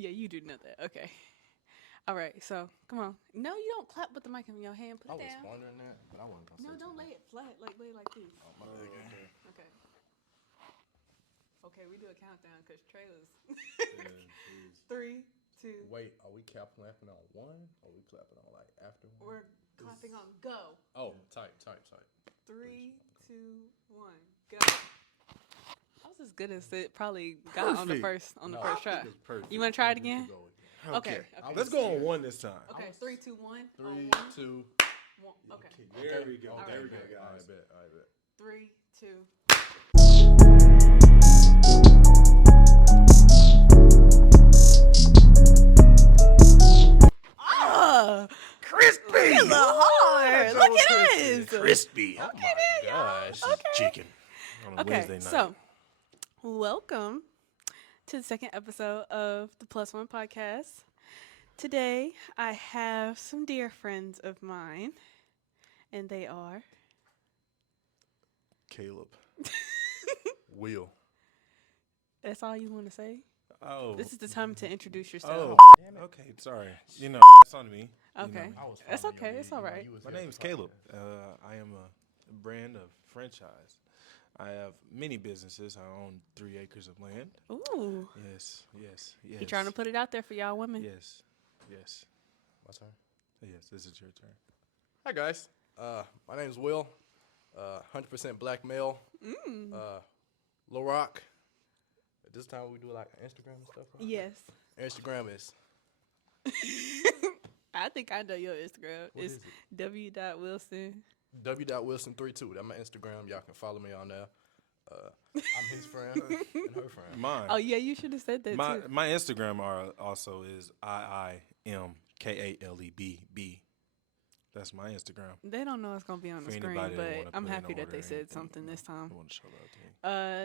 Yeah, you do know that. Okay. All right. So come on. No, you don't clap with the mic in your hand. Put I it was down. wondering that, but I wasn't gonna No, say don't something. lay it flat. Like lay it like this. Oh, my bad. Okay. Okay. Okay, we do a countdown because Trailer's Yeah, 3, 2. Wait, are we clapping on one? Or are we clapping on like after one? We're clapping on go. Oh, tight. 3, 2, 1, go. I was as good as it probably got on the first try. Perfect. You want to try it again? Okay. Okay. Let's go on one this time. Okay, 3, 2, 1. 3, 2. 1. Okay. There we go. All There right. we go, I guys. bet. 3, 2. Oh, Crispy! a little hard. Look at this. Crispy. Look Oh at my it, y'all. gosh. Okay. Chicken. On a Okay, Wednesday night. so welcome to the second episode of the Plus One podcast. Today, I have some dear friends of mine, and they are. Kaleb. Will. That's all you want to say? Oh. This is the time to introduce Oh. yourself. Okay, sorry. That's on me. Okay. I was That's following okay. your It's lead. all right. You was My here name is at the Kaleb. podcast. I am a brand of franchise. I have many businesses. I own 3 acres of land. Ooh. Yes. You trying to put it out there for y'all women? Yes. My turn. Yes, this is your turn. Hi guys. My name's Will. 100% black male. Lil Rock. At this time we do like Instagram and stuff. Right? Yes. Instagram is. I think I know your Instagram. What It's is w.wilson. w.wilson32. That's my Instagram. Y'all can follow me on there. I'm his friend and her friend. Mine. Oh, yeah, you should have said that, My too. my Instagram also is IIMKALEBB. That's my Instagram. They don't know it's going to be on the For screen, anybody that but wanna I'm put in happy that order they or said anything, something this time. I want to show that to me.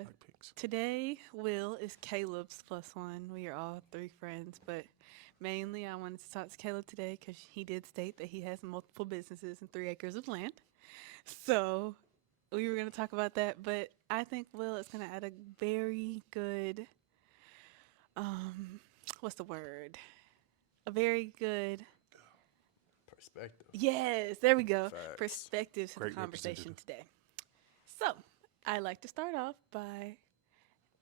Like pics. Today, Will is Caleb's plus one. We are all 3 friends, but mainly I wanted to talk to Caleb today because he did state that he has multiple businesses and 3 acres of land. So we were going to talk about that, but I think Will is going to add a very good, what's the word? A very good, Perspective. yes, there we go, Facts. perspective to Great the conversation representative. today. So I like to start off by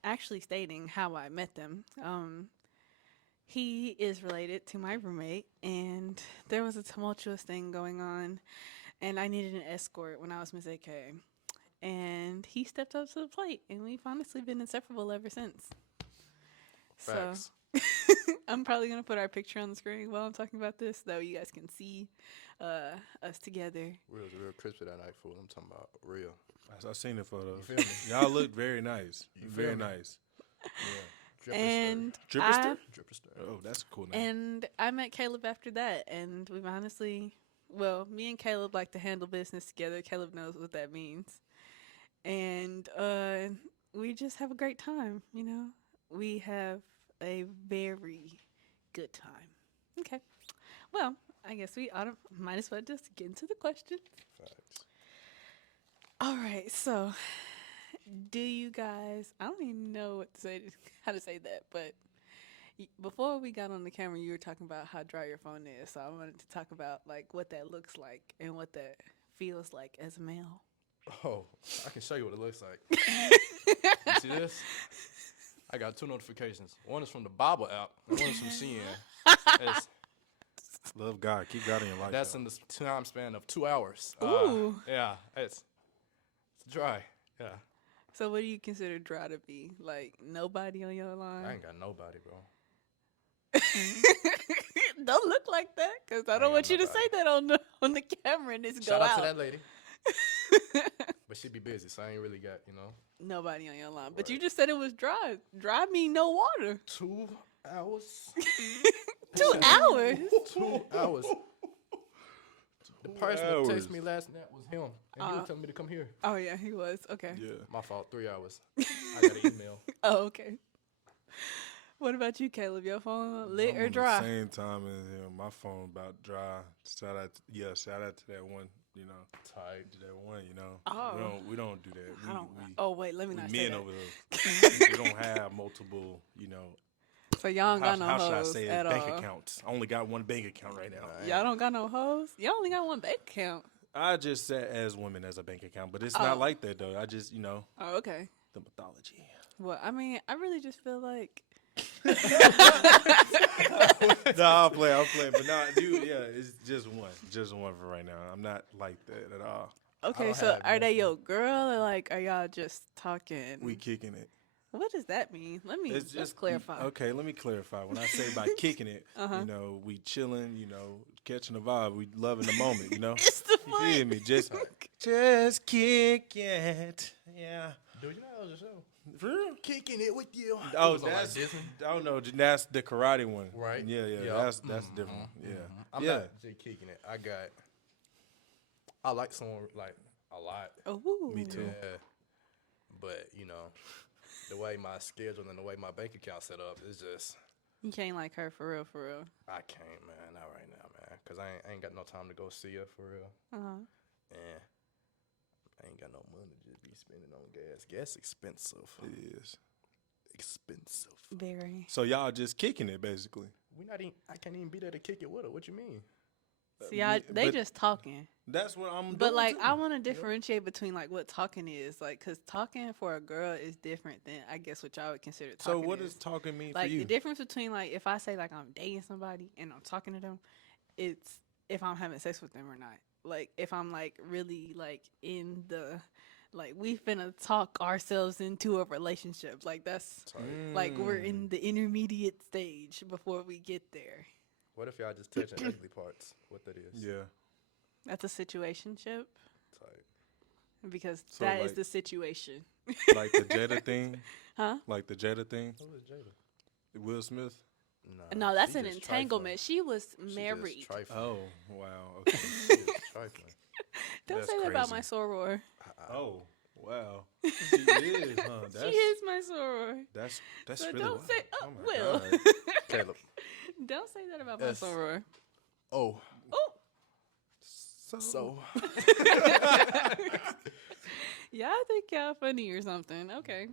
actually stating how I met them. He is related to my roommate, and there was a tumultuous thing going on, and I needed an escort when I was Miss AK. And he stepped up to the plate, and we've honestly been inseparable ever since. Facts. So I'm probably going to put our picture on the screen while I'm talking about this, though you guys can see us together. Real crispy that night, fool. I'm talking about real. I've seen the photos. You feel me? Y'all look very nice. You feel Very me? nice. Yeah. And Dripperster? Dripperster. Oh, that's a cool name. And I met Caleb after that, and we've honestly, well, me and Caleb like to handle business together. Caleb knows what that means. And we just have a great time, you know? We have a very good time. Okay. Well, I guess we might as well just get into the question. Facts. All right, so do you guys, I don't even know what to say, how to say that, but before we got on the camera, you were talking about how dry your phone is, so I wanted to talk about like what that looks like and what that feels like as a male. Oh, I can show you what it looks like. You see this? I got 2 notifications. One is from the Bible app, and one is from CN. Love God. Keep God in your life. That's y'all. in the time span of 2 hours. Ooh. Yeah, it's dry. Yeah, So what do you consider dry to be? Like nobody on your line? I ain't got nobody, bro. Don't look like that, because I ain't don't got want you to nobody. say that on the camera and just Shout go out out. to that lady. But she be busy, so I ain't really got, Nobody on your line. But Right. you just said it was dry. Dry mean no water. 2 hours. 2 hours? 2 hours. The person that hours. texted me last night was him, and he was telling me to come here. Oh, yeah, he was. Okay. Yeah. My fault. 3 hours. I got an email. Oh, okay. What about you, Caleb? Your phone lit I'm or on dry? The same time as him. My phone about dry. Shout out to that one. Tight. To that one. Oh. We don't do that. I don't. Oh, wait. Let me We not say men that. over here. We don't have multiple. So y'all don't got no how should I hoes say it? at Bank all. accounts. I only got one bank account right now. Y'all don't got no hoes. Y'all only got one bank account. I just said as women as a bank account, but it's Oh. not like that though. I just Oh, okay. the mythology. Well, I mean, I really just feel like No, I'll play, but no, dude, yeah, it's just one for right now. I'm not like that at all. okay. don't So have are they nothing. your girl or like are y'all just talking? We kicking it. What does that mean? It's Let's just clarify. Okay, let me clarify. When I say by kicking it, Uh-huh. we chilling, catching the vibe, we loving the moment, It's the You fun. feel me? Just kick it. Yeah. Dude, you know that was a show. For real? Kicking it with you. Oh, It was on, like, that's Disney. I don't know. That's the karate one, Right. Yeah, Yup. that's different. Yeah, I'm yeah. not just kicking it. I like someone like a lot. Oh, Me too. Yeah. But the way my schedule and the way my bank account set up is just You can't like her for real, for real. I can't, man. Not right now, man. Cause I ain't got no time to go see her for real. And I ain't got no money to just be spending on gas. Gas expensive. It is. Expensive. Very. So y'all just kicking it basically. I can't even be there to kick it with her. What you mean? See, they but just talking. That's what I'm doing. But like, too. I want to differentiate between like what talking is, like, cause talking for a girl is different than I guess what y'all would consider So talking. what does talking mean like for you? the difference between like if I say like I'm dating somebody and I'm talking to them, it's if I'm having sex with them or not. Like if I'm like really like in the like we finna talk ourselves into a relationship. Like that's like we're in the intermediate stage before we get there. What if y'all just touching ugly parts? What that is? Yeah. That's a situationship Type. because So, that is like- the situation. Like the Jada thing. Huh? Like the Jada thing. Who is Jada? Will Smith. Nah, No, that's she an just entanglement. She was trifling. She married. just trifling. Oh wow. Okay. She is trifling. Don't That's say that about my crazy. soror. Oh wow. She is, huh? She is my soror. That's So really don't wild. say, oh, my Will. God. Caleb. Don't say that about my Yes. soror. Oh, Oh, so yeah, I think y'all funny or something. Okay.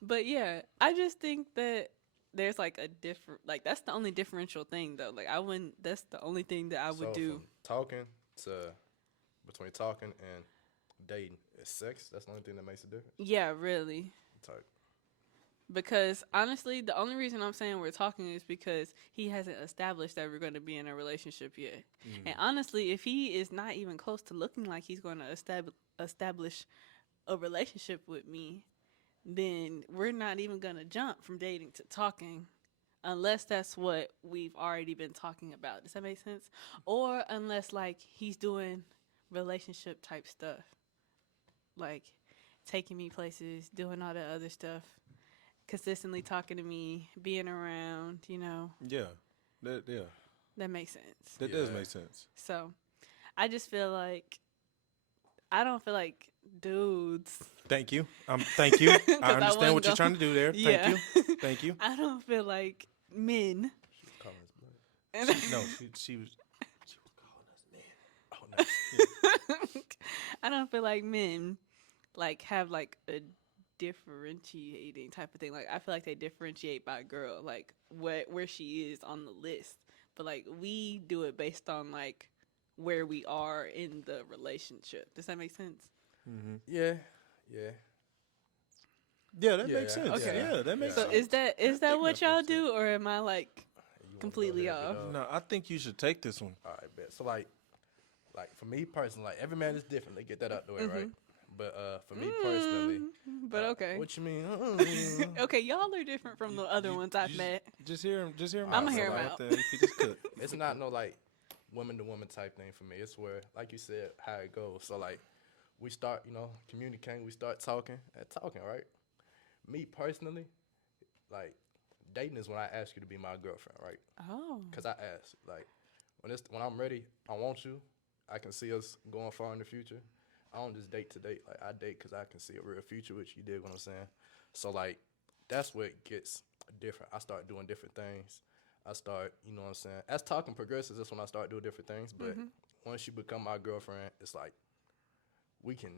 But yeah, I just think that there's like a different, like, that's the only differential thing, though. Like, I wouldn't, that's the only thing that I would do. from talking to between talking and dating is sex. That's the only thing that makes a difference. Yeah, really. Type. Because honestly, the only reason I'm saying we're talking is because he hasn't established that we're going to be in a relationship yet. And honestly, if he is not even close to looking like he's going to establish a relationship with me, then we're not even going to jump from dating to talking unless that's what we've already been talking about. Does that make sense? Or unless like he's doing relationship type stuff. Like taking me places, doing all that other stuff. Consistently talking to me, being around, Yeah. That that makes sense. That does Yeah. make sense. So, I just feel like I don't feel like dudes. Thank you. Thank you. I I understand wasn't what you're trying to do there. Yeah. Thank you. Thank you. I don't feel like men. Calling us blood. And No, she was Oh no. I don't feel like men like have like a differentiating type of thing. Like I feel like they differentiate by girl, like where she is on the list. But like we do it based on like where we are in the relationship. Does that make sense? Yeah. Yeah. Yeah, that Yeah, makes sense. Okay. Yeah, that makes So sense. is that what y'all makes sense. do, or am I like You wanna go completely ahead and off? get up? No, I think you should take this one. All right, bet. So like for me personally, like every man is different. They get that out the way, right? But for me personally, But okay. what you mean? Okay, y'all are different from the other ones I've met. Just hear him. Just hear him. I'ma out. hear So, him like, out. If you just could. It's not no like woman to woman type thing for me. It's where, like you said, how it goes. So like we start, communicating. We start talking, right? Me personally, like dating is when I ask you to be my girlfriend, right? Oh. Cause I ask, like, when I'm ready, I want you. I can see us going far in the future. I don't just date to date. Like I date because I can see a real future, which you dig what I'm saying. So like, that's where it gets different. I start doing different things. I start, you know what I'm saying. As talking progresses, that's when I start doing different things. But once you become my girlfriend, it's like you can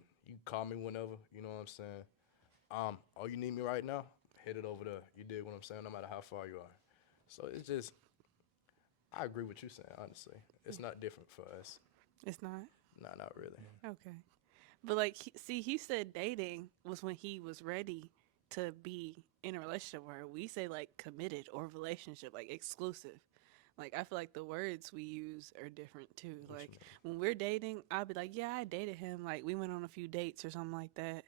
call me whenever. You know what I'm saying. Oh, you need me right now? Hit it over there. You dig what I'm saying? No matter how far you are. So it's just, I agree with you saying, honestly. It's not different for us. It's not? Nah, not really. Okay. But, like, he said dating was when he was ready to be in a relationship, where we say, like, committed or relationship, like, exclusive. Like, I feel like the words we use are different, too. What you Like, when we're dating, I'll be like, yeah, I dated him. Like, we went on a few dates or something like that.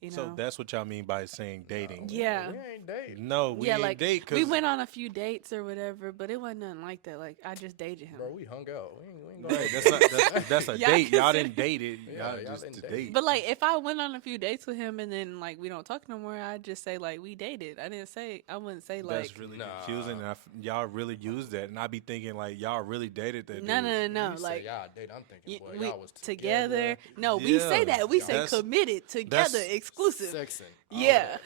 You know? So that's what y'all mean by saying dating. Yeah. We ain't dating. No, we yeah, ain't like, date. we went on a few dates or whatever, but it wasn't nothing like that. Like, I just dated him. Bro, we hung out. We ain't going Right, that's a Y'all date. Y'all consider- didn't date it. Yeah, Y'all y'all just didn't to date. date. But, like, if I went on a few dates with him and then, like, we don't talk no more, I'd just say, like, we dated. I wouldn't say, like, That's really Nah. confusing. And y'all really use that, and I be thinking like y'all really dated that. no, dude. no, no, no. You Like, say y'all date. I'm thinking, boy, we y'all was together. together. No, we say Yeah, that. We say that's- committed, together, exclusive. Sexing. Yeah.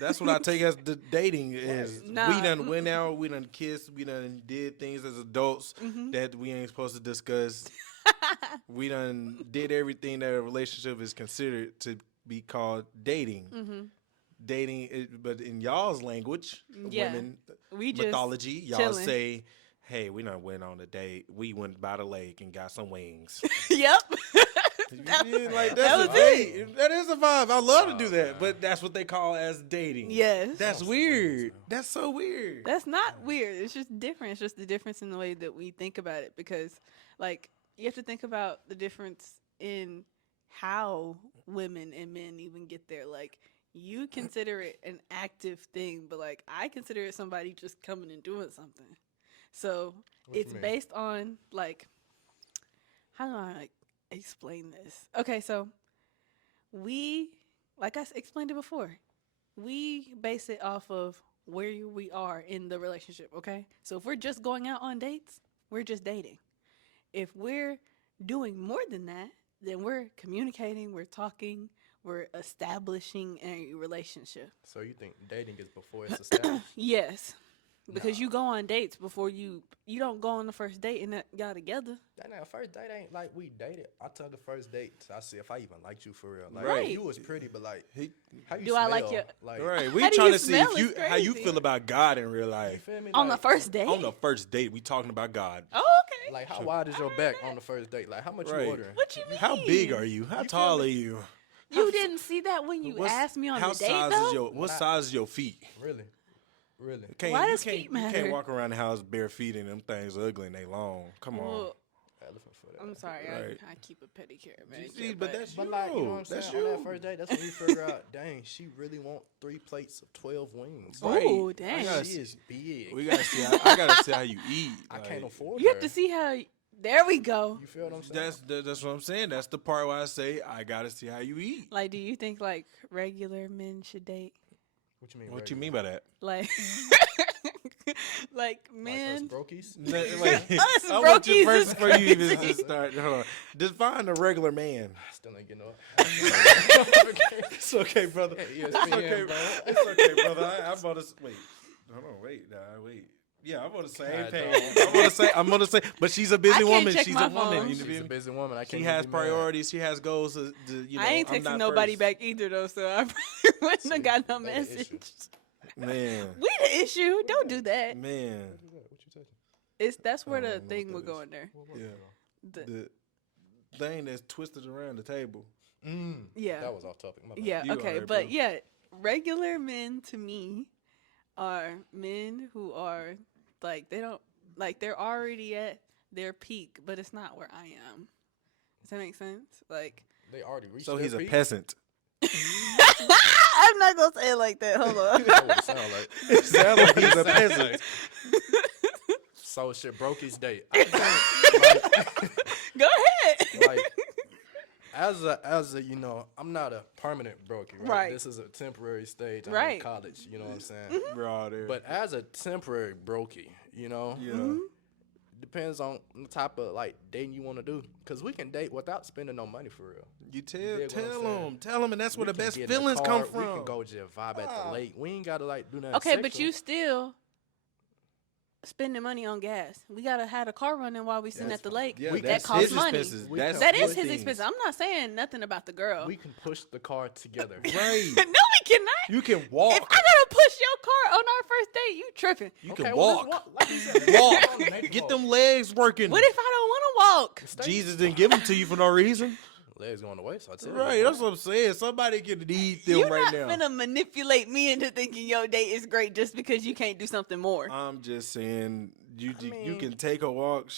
That's what I take as the dating is. Nah. We done went out, we done kissed, we done did things as adults Mm-hmm. that we ain't supposed to discuss. We done did everything that a relationship is considered to be called dating. Mm-hmm. Dating, but in y'all's language, Yeah. women We just mythology, y'all chilling. say, "Hey, we done went on a date. We went by the lake and got some wings." Yep. Yeah, like that that's was a date. That is a vibe. I love to do that, man. but that's what they call as dating. Yes. That's weird. That's so weird. That's not weird. It's just different. It's just the difference in the way that we think about it, because, like, you have to think about the difference in how women and men even get there. Like, you consider it an active thing, but, like, I consider it somebody just coming and doing something. So What you it's mean? based on, like, how do I, like, explain this? Okay, so we, like I explained it before, we base it off of where we are in the relationship, okay? So if we're just going out on dates, we're just dating. If we're doing more than that, then we're communicating, we're talking, we're establishing a relationship. So you think dating is before it's established? Yes. Because you go on dates before you don't go on the first date and that y'all together. That ain't first date ain't like we dated. I tell the first date, I see if I even liked you for real. Like Right. you was pretty, but like how you Do smell? I like your- like Right, we How do trying you to see smell if is you how you crazy. feel about God in real you life. feel me? On the Like, first date? On the first date, we talking about God. Oh, okay. Like how wide is your back on the first date? Like how much Right. you ordering? What you mean? How big are you? How You tall feel are me? you? You didn't see that when you What's- asked me on how the date, size though? is your what size is your feet? Really? Really? Why you does can't, feet You matter? can't walk around the house bare feet and them things ugly and they long. Come on. Well, Elephant foot. I'm sorry. Right. I keep a pedicure, man. You see, but that's But you. like, you know what I'm saying? That's On that you. first date, that's when you figure out, dang, she really want 3 plates of 12 wings. Right. Ooh, I dang. gotta She is big. We gotta see. I gotta see how you eat. I Like, can't afford You have her. to see how. There we go. You feel what I'm saying? That's what I'm saying. That's the part where I say I gotta see how you eat. Like, do you think like regular men should date? What you mean? What you regular? mean by that? Like, like Like us men. brokies? Wait, Us I want you brokies first is before you even crazy. just start. Hold on. Define a regular man. Still ain't getting up. It's okay, brother. Yeah, It's ESPN, okay, bro. It's okay, brother. I'm about to wait. Hold on, wait. Wait. Yeah, I'm on the same God, page. dog. I'm gonna say, but she's a busy I can't woman. check She's my a woman. phone. You She's feel a me? busy woman. I can't She even has be mad. priorities. She has goals. You know, I ain't I'm texting not nobody first. back either though, so I probably wouldn't have got no they the issue. message. Man, We the issue. Don't do that. man. What you touching? That's where I don't the know what thing that would go is. in there. Yeah, The- the thing that's twisted around the table. yeah. That was off topic. My bad. Yeah, You okay, alright, but bro. yeah, regular men to me are men who are like they're already at their peak, but it's not where I am. Does that make sense? Like They already reached So their he's a peak. peasant. I'm not gonna say it like that. Hold on. That's what it sound like. It sounds like he's a peasant. So shit, brokies date. I think, Go ahead. like as a you know, I'm not a permanent brokey, right? Right. This is a temporary stage. I'm Right. in college, you know what I'm saying? We're all there. But as a temporary brokey, you know, yeah. depends on the type of like dating you want to do. Cause we can date without spending no money for real. You dig what I'm tell saying? them, and that's where We the can best get in the feelings car, come from. We can go just vibe at the lake. We ain't gotta like do nothing. Okay, but sexual. you still spending money on gas. We gotta have a car running while we sitting That's at the fine. lake. Yeah, We- that that's costs his money. expenses. We That's can That is his his things. expense. I'm not saying nothing about the girl. We can push the car together. Right. no, we cannot. You can If walk. I gotta push your car car on our first date, you tripping. You Okay, can well, walk. like you said, Walk. Get them legs working. What if I don't want to walk? Jesus didn't give them to you for no reason. Legs going away, so I tell Right, you. that's what I'm saying. Somebody can need them You're right not now. finna manipulate me into thinking your date is great just because you can't do something more. I'm just saying you mean- can take a walk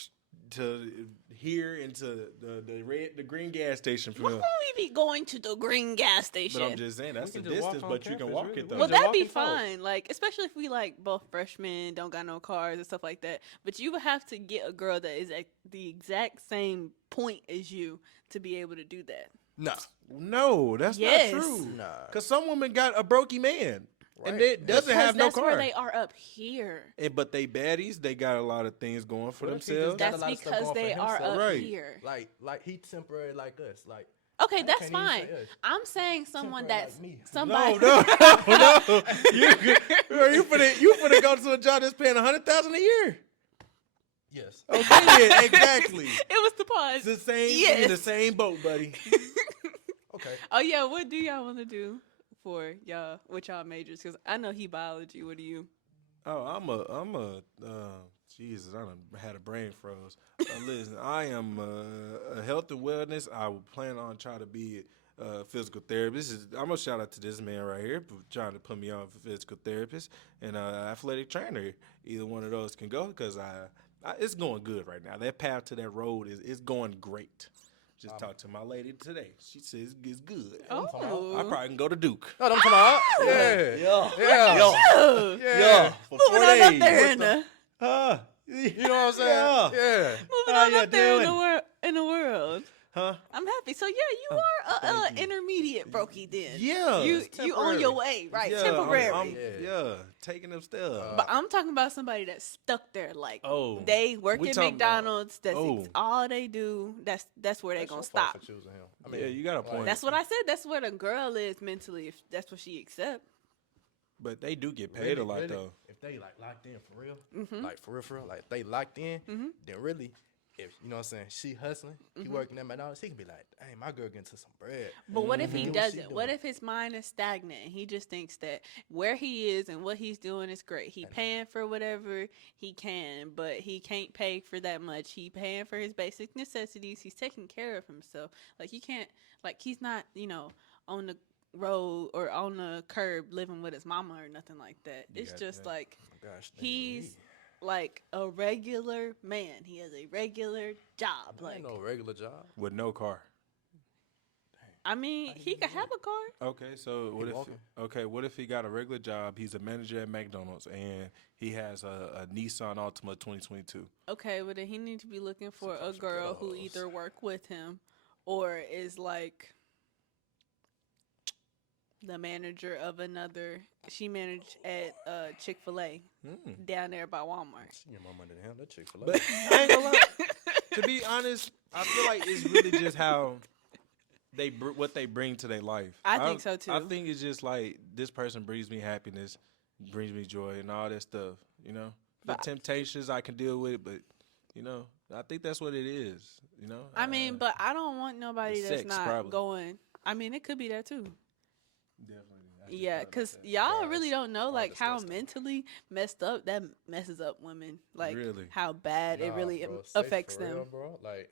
to here into the green gas station from Why here. would we be going to the green gas station? But I'm just saying that's the We can just walk distance, on but you can campus, walk really. it though. well, just that'd walk be and talk. fine. Like, especially if we like both freshmen, don't got no cars and stuff like that. But you would have to get a girl that is at the exact same point as you to be able to do that. Nah. No, that's Yes. not true. Nah. Because some women got a brokey man, and Right. they doesn't Because have no that's car. where they are up here. But they baddies, they got a lot of things going for What if he themselves. just got a That's lot of stuff because going for they are himself. up Right. here. Like he temporary like us. Like Okay, I that's can't even fine. say us. I'm saying someone Temporary that's like me. somebody. No. You finna go to a job that's paying $100,000 a year. Yes. Okay, yeah, exactly. It was the pause. It's the same. Yes. We in the same boat, buddy. Okay. Oh yeah, what do y'all want to do for y'all with y'all majors? Because I know he biology. What do you? Oh, I'm a. Jesus, I done had a brain froze. Listen, I am a health and wellness. I will plan on trying to be a physical therapist. I'm gonna shout out to this man right here for trying to put me on for physical therapist and athletic trainer. Either one of those can go because it's going good right now. That path to that road is going great. Just talked to my lady today. She says it's good. Oh, I probably can go to Duke. No, I'm talking about. Yeah. Yeah. Yeah. For moving 4 on up days. there in the You know what I'm saying? Yeah. Yeah. moving How on ya up there in the doing? world. In the world, Huh? I'm happy. So yeah, you are thank you. intermediate brokey then. Yeah. you it's you on your way, right? Temporary. Yeah. Taking them steps. But I'm talking about somebody that's stuck there. Like they work we at talking about- McDonald's. That's all they do. That's where they That's gonna your fault stop. for choosing him. I Yeah, you got a point. That's what I said. That's where the girl is mentally. If that's what she accept. But they do get paid a lot though. If they like locked in for real, like for real, like they locked in, then really, if you know what I'm saying, she hustling, he working at McDonald's, he can be like, "Hey, my girl getting to some bread." But what if he Do what she doesn't? What doing. if his mind is stagnant and he just thinks that where he is and what he's doing is great? He paying for whatever he can, but he can't pay for that much. He paying for his basic necessities. He's taking care of himself. Like you can't, like he's not, on the road or on the curb living with his mama or nothing like that. It's just like Gosh, damn he's me. like a regular man. He has a regular job. That Like ain't no regular job. With no car. I mean, he could have a car. Okay, so what if he got a regular job? He's a manager at McDonald's and he has a Nissan Altima 2022. Okay, well then he needs to be looking for a Supposed to girl be who those. either work with him or is like the manager of another. She managed at Chick-fil-A down there by Walmart. She get more money than him. That chick for But I ain't gonna lie. To be honest, I feel like it's really just how what they bring to their life. I think so, too. I think it's just like this person brings me happiness, brings me joy, and all that stuff. The But- temptations I can deal with, but I think that's what it is. I mean, but I don't want nobody the that's sex, not probably. going. I mean, it could be that too. Definitely. Yeah, because y'all really don't know like how disgusting. mentally messed up that messes up women. Like Really? how bad it Nah, really bro, sex affects for them. real, bro. Like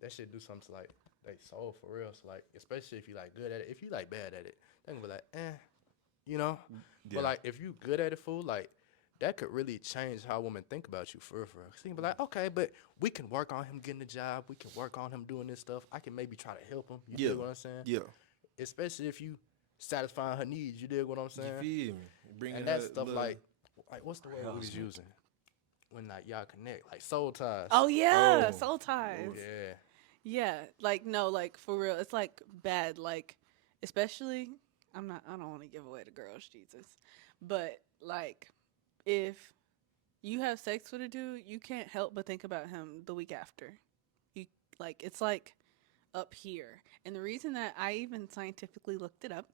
that shit do something to like they soul for real. So like, especially if you like good at it. If you like bad at it, they can be like, Yeah. But like if you good at it, fool, like that could really change how women think about you for real. So you can be like, okay, but we can work on him getting a job. We can work on him doing this stuff. I can maybe try to help him. You dig what I'm saying? Yeah. Especially if you satisfying her needs. You dig what I'm saying? You feel me? Bringing And that her stuff little- like what's the word we was harassment. using when like y'all connect, like soul ties. Oh yeah, Oh. soul ties. Yeah. Yeah, like no, like for real, it's like bad. Like especially, I don't want to give away the girls, Jesus, but like if you have sex with a dude, you can't help but think about him the week after. You like it's like up here, and the reason that I even scientifically looked it up,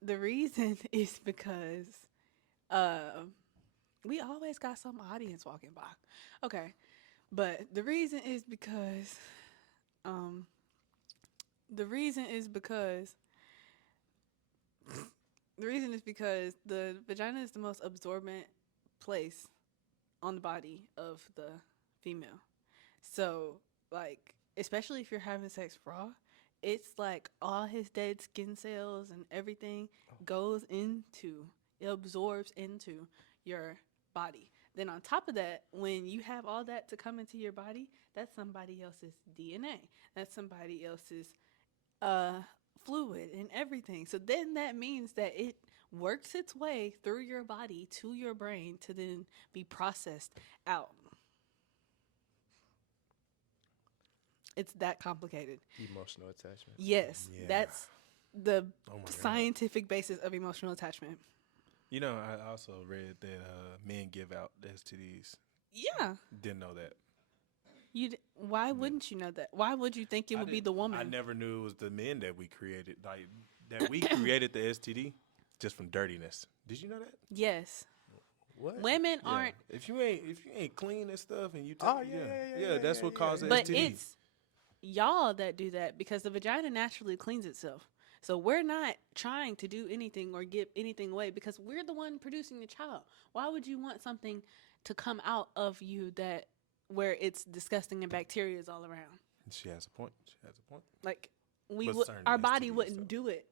the reason is because we always got some audience walking by. Okay. But the reason is because The reason is because the vagina is the most absorbent place on the body of the female. So, like, especially if you're having sex raw, it's like all his dead skin cells and everything goes into, it absorbs into your body. Then on top of that, when you have all that to come into your body, that's somebody else's DNA. That's somebody else's uh fluid and everything. So then that means that it works its way through your body to your brain to then be processed out. It's that complicated. Emotional attachment. Yes, Yeah. that's the Oh my God. scientific basis of emotional attachment. You know, I also read that men give out STDs. Yeah. Didn't know that. Why wouldn't you know that? Why would you think it would be the woman? I never knew it was the men that we created. Like that we created the STD just from dirtiness. Did you know that? Yes. What? Women Yeah. aren't, If you ain't clean and stuff, and you Oh, yeah, that's what causes but STD. it's y'all that do that because the vagina naturally cleans itself. So we're not trying to do anything or give anything away because we're the one producing the child. Why would you want something to come out of you that where it's disgusting and bacteria is all around? She has a point. Like But certain our body STDs, wouldn't though. do it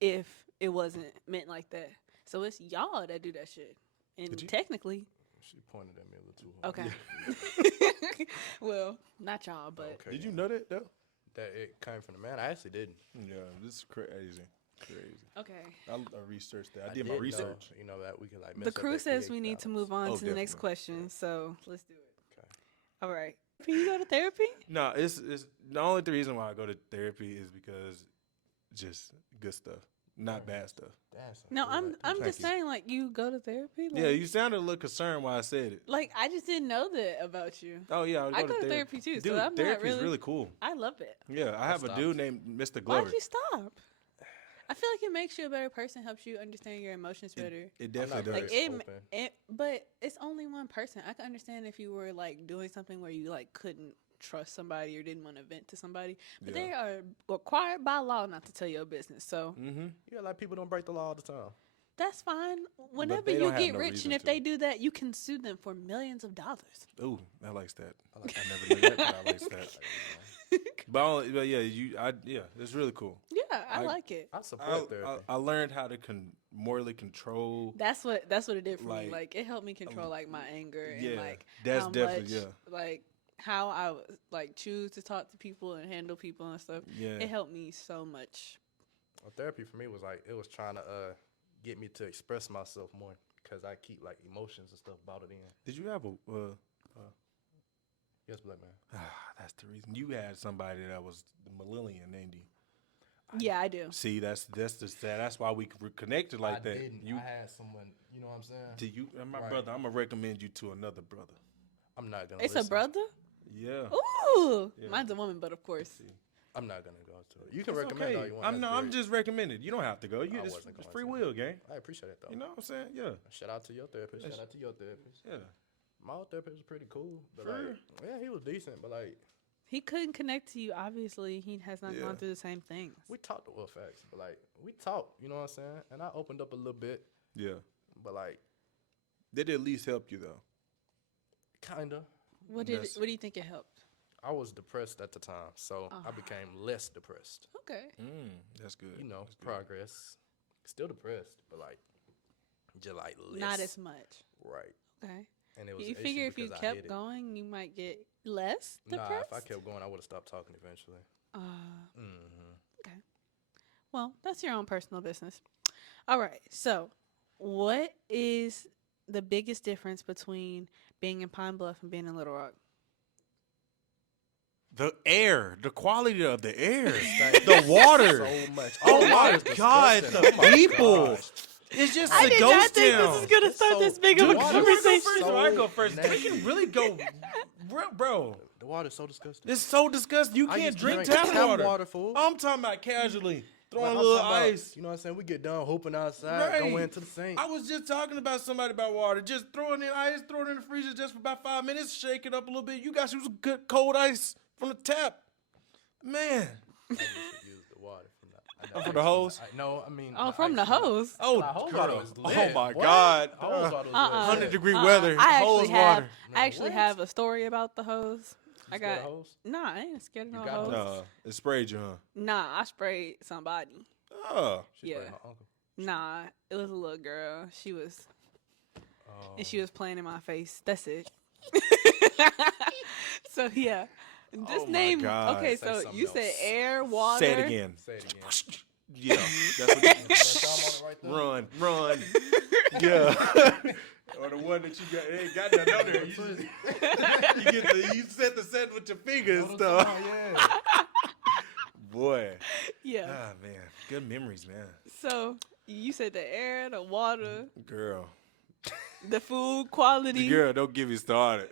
if it wasn't meant like that. So it's y'all that do that shit. And Did you? technically, She pointed at me a little too hard. okay. Well, not y'all, but Okay. Did you know that though? That it came from the man? I actually didn't. Yeah, this is crazy. okay. I researched that. I did my research. You know that we could like. Mess The up crew that says pH we need to balance. move on Oh, to the next definitely. question, so let's do it. Okay. All right. Can you go to therapy? No, it's the only reason why I go to therapy is because just good stuff, not bad stuff. That's No, I'm Thank just you. saying, like, you go to therapy. Like, Yeah, you sounded a little concerned while I said it. like I just didn't know that about you. Oh yeah, I go to therapy too, so Dude, I'm not therapy's really- really cool. I love it. Yeah, I have a stopped. dude named Mr. Glover. Why'd you stop? I feel like it makes you a better person, helps you understand your emotions better. It I'm not definitely very does. Like open. but it's only one person. I can understand if you were like doing something where you like couldn't trust somebody or didn't want to vent to somebody, but Yeah. they are required by law not to tell your business. So Mm-hmm. Yeah, like people don't break the law all the time. that's fine. Whenever they you don't have get no rich, reason and if to. they do that, you can sue them for millions of dollars. Ooh, I likes that. I never knew that, but I likes that. But yeah, it's really cool. Yeah, I I- like it. I support therapy. I learned how to morally control. That's what it did for me. Like, Like it helped me control like my anger and yeah, like that's how definitely much, like how I like choose to talk to people and handle people and stuff. Yeah, It helped me so much. Well, therapy for me was like it was trying to get me to express myself more because I keep like emotions and stuff bottled in. did you have a? Yes, black man. That's the reason you had somebody that was the millennial named you. Yeah, I do. See, that's why we connected like I that. didn't. You I had someone. You know what I'm saying? to you and my Right. brother. I'm gonna recommend you to another brother. I'm not gonna. It's listen. a brother. Yeah. Ooh, Yeah. mine's a woman, but of course. See. I'm not gonna go to it. You can It's recommend all okay. you want. I'm That's I'm great. just recommending. You don't have to go. You I just wasn't it's going free to. will, gang. I appreciate it though. You know what I'm saying? Yeah. Shout out to your therapist. Yes. Shout out to your therapist. Yeah. My old therapist was pretty cool, but Sure. like, yeah, he was decent. But like, He couldn't connect to you. Obviously, he has not Yeah. gone through the same things. we talked to facts, but like, we talked. You know what I'm saying? And I opened up a little bit, Yeah. but like, They did at least help you though. kinda. What That's- do you think it helped? I was depressed at the time, so I became less depressed. Okay. That's good. You know, That's good. progress. Still depressed, but like, just like less. Not as much. right. Okay. And it was You an figure issue if you because I kept hid it. going, you might get less Nah, depressed? if I kept going, I would have stopped talking eventually. Mm-hmm. Okay. Well, that's your own personal business. All right. So, what is the biggest difference between being in Pine Bluff and being in Little Rock? The air, the quality of the air, Thank the water. So much. Oh the my water's God, disgusting. the people. gosh. It's just I a did not ghost think town. this is going to start So- this big of a Dude, You wanna go conversation. first or I go first? We nasty. can really go, bro. The water's so disgusting. It's so disgusting. You I can't used to drink drink tap tap water. water, fool. I'm talking about casually throwing Like, a I'm little talking about, ice. you know what I'm saying? We get done hooping outside, Right. go into the sink. I was just talking about somebody about water. Just throwing in ice, throwing it in the freezer just for about 5 minutes, shake it up a little bit. You got some good cold ice from the tap. Man. I used to use the water from the I'm from the hose. No, I mean. Oh, from the hose. Oh, hose girl. water was lit. Oh my What? God. Hose water was lit. 100-degree weather. I hose actually have. water. I actually what? have a story about the hose. I scared got. of hose? Nah, I ain't scared of You no got hose. hose? Nah, it sprayed you, huh? Nah, I sprayed somebody. Oh. She Yeah. sprayed my uncle. Nah, it was a little girl. She was, Oh. and she was playing in my face. That's it. So yeah, just Oh my name. God. Okay, Say so something you said else. air, water. Say it again. Say it again. Yeah, that's what you Thumb on it right there? run. Yeah. Or the one that you got, it ain't got nothing on there. You set the set with your finger and stuff. Yeah. Boy. Yeah. Ah, man. Good memories, man. So you said the air, the water, Girl. the food quality. Girl, don't get me started.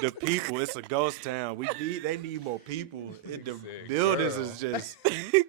The people, it's a ghost town. They need more people. The said, buildings girl. is just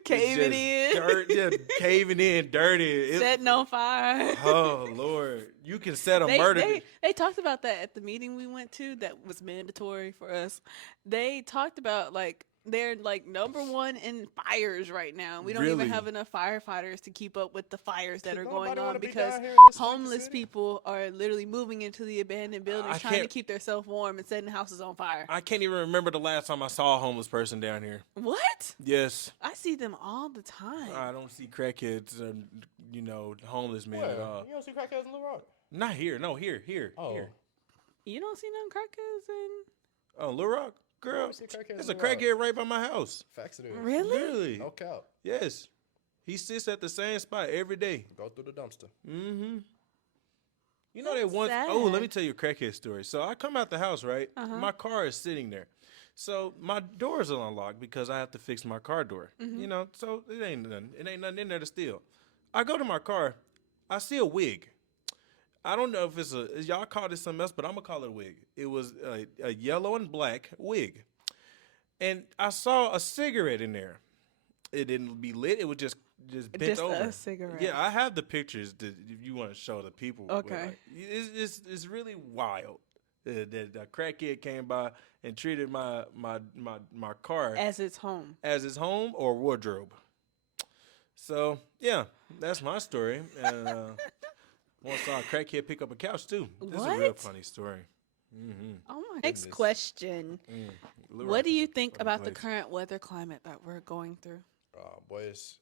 Caving it's just in, dirt, yeah, caving in, dirty. setting on fire. Oh Lord, you can set a murder. They talked about that at the meeting we went to that was mandatory for us. They talked about like they're like number one in fires right now. We don't Really? even have enough firefighters to keep up with the fires that are Nobody going wanna on be because down here in this fucking homeless city? people are literally moving into the abandoned buildings I trying to can't- keep themselves warm and setting houses on fire. I can't even remember the last time I saw a homeless person down here. What? Yes, I see them all the time. I don't see crackheads and homeless men at all. You don't see crackheads in Little Rock? Not here. No, here. Oh. Here. You don't see none crackers in. Oh, Little Rock, girl. We see crackheads There's in a Little Rock. crackhead right by my house. Facts it is. Really? Really? No cap. Yes. He sits at the same spot every day. Go through the dumpster. Mm-hmm. You know that That's once. sad. Oh, let me tell you a crackhead story. So I come out the house, right? Uh-huh. My car is sitting there. So my doors are unlocked because I have to fix my car door. Mm-hmm. So it ain't nothing. It ain't nothing in there to steal. I go to my car. I see a wig. I don't know if it's y'all call it something else, but I'm gonna call it a wig. It was a yellow and black wig, and I saw a cigarette in there. It didn't be lit. It was just bent Just over. a cigarette. Yeah, I have the pictures that if you want to show the people. Okay. It's really wild. The crackhead came by and treated my car As it's home. as his home or wardrobe. So yeah, that's my story. And once saw a crackhead pick up a couch too. This is a real What? funny story. Mm-hmm. Oh my. Next Goodness. question. Little What Rock do is you a think funny about the place. current weather climate that we're going through? Boy, it's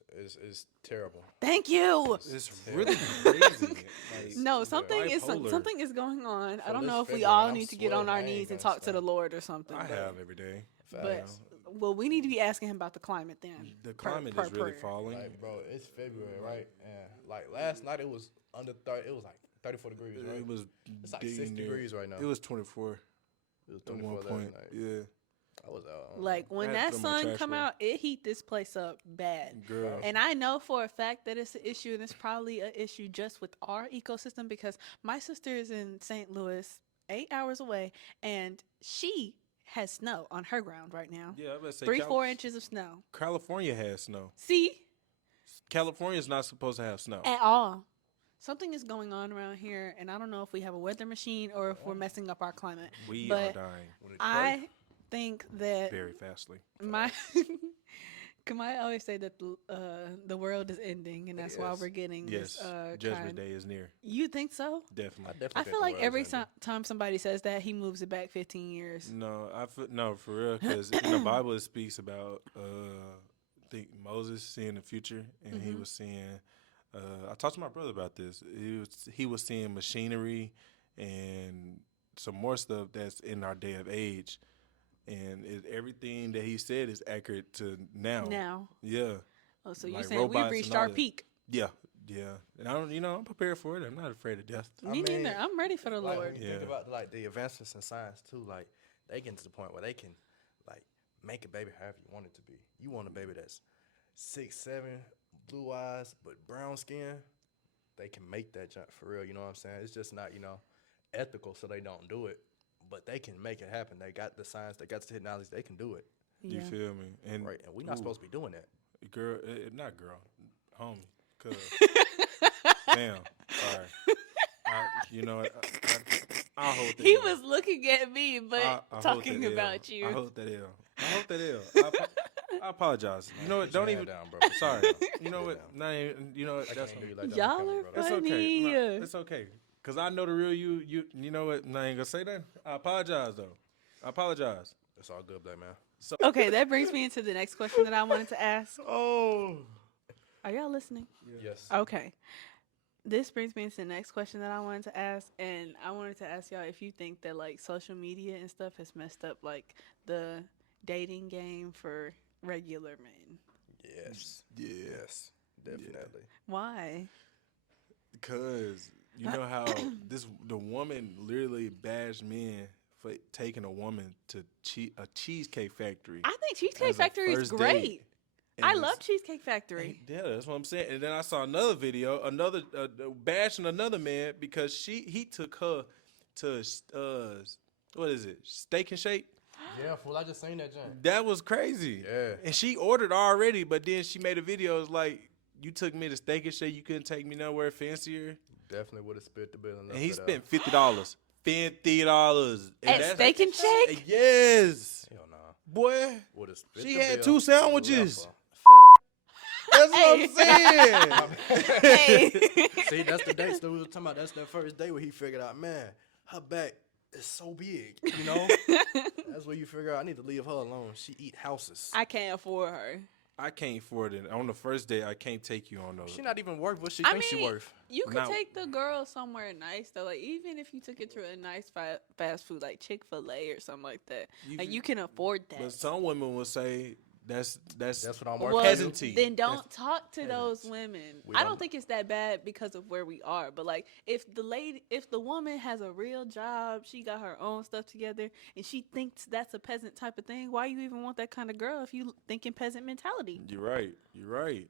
terrible. Thank you. It's really crazy. Like, No, something bipolar. something is going on. I For don't this know if we February, all I'm need to get on sweating. our I ain't knees and gonna talk to the stop. Lord or something. I but, have every day. but Facts. well, we need to be asking him about the climate then. The Per- climate per is really prayer. falling. Like, bro, it's February, right? And like last night, it was under 30. It was like 34 degrees, right? It was It's like dang 6 near- degrees right now. It was 24 It was at 24 one last point. night. Yeah, I was out. Like when I had that to throw my sun trash come away. out, it heat this place up bad. girl. And I know for a fact that it's an issue, and it's probably an issue just with our ecosystem because my sister is in St. Louis, 8 hours away, and she has snow on her ground right now. Yeah, I was about to say 3-4 inches of snow. California has snow. See, California's not supposed to have snow. at all. Something is going on around here, and I don't know if we have a weather machine or if we're messing up our climate. We are but dying I think that very fastly. my Kamai always say that the world is ending, and that's why Yes. we're getting Yes, this Judgment kind. Day is near. You think so? Definitely. I feel like every time somebody says that, he moves it back 15 years. No, no, for real, because in the Bible it speaks about I think Moses seeing the future, and he was seeing. I talked to my brother about this. He was seeing machinery and some more stuff that's in our day of age, and everything that he said is accurate to now. Now, Yeah, oh, so you're Like saying we robots reached and all our that. peak? yeah. And I don't, I'm prepared for it. I'm not afraid of death. Me neither. I'm ready for the Like, Lord. when you think about like the advancements in science too, like they get to the point where they can like make a baby however you want it to be. You want a baby that's 6'7", blue eyes but brown skin. They can make that jump for real. You know what I'm saying? It's just not ethical, so they don't do it. But they can make it happen. They got the science. They got the technology. They can do it. Yeah. You feel me? And Right? And we're not supposed to be doing that. girl, not girl, homie, cause damn, sorry. You know what? I hold that He L. was looking at me, but I hold talking that L. about you. I hold that L. I hope that L. I apologize. You know what? Put your Don't hand even. down, bro. Sorry. You know Put it what? down. Not even, you know what? I That's can't do you like that on Y'all camera, are bro. It's funny. okay. No, Yeah. it's okay. Cause I know the real you. You know what? I ain't gonna say that. I apologize though. I apologize. It's all good, black man. Okay, that brings me into the next question that I wanted to ask. Oh. Are y'all listening? Yes. Okay. This brings me into the next question that I wanted to ask, and I wanted to ask y'all if you think that like social media and stuff has messed up like the dating game for regular men. Yes. Yeah. Yes. Definitely. Why? Because you know how the woman literally bashed men for taking a woman to a cheesecake factory. I think Cheesecake As a Factory is first great. date. And I it's- love Cheesecake Factory. Yeah, that's what I'm saying. And then I saw another video, another bashing another man because he took her to what is it, Steak and Shake. Yeah, fool. I just seen that, Jen. That was crazy. Yeah. And she ordered already, but then she made a video. It was like, you took me to Steak and Shake, you couldn't take me nowhere fancier. Definitely would have spit the bill. And he spent $50. $50. At Steak and Shake? Yes. Hell nah. Boy, Would have spit she the had bill. 2 sandwiches. Left That's what I'm saying. her. Hey. See, that's the date that we were talking about. That's that first day where he figured out, man, her back is so big. You know, that's where you figure out I need to leave her alone. She eat houses. I can't afford her. I can't afford it. On the first day, I can't take you on those. She not even worth what she I thinks she mean, worth. You could Now- take the girl somewhere nice though. Like even if you took it to a nice fast food like Chick-fil-A or something like that. Like you can afford that. But some women will say that's That's what I'm well, working. peasanty. then don't talk to those peasants. women. We I don't- don't think it's that bad because of where we are. But like, if the woman has a real job, she got her own stuff together, and she thinks that's a peasant type of thing, why you even want that kind of girl if you thinking peasant mentality? You're right. You're right.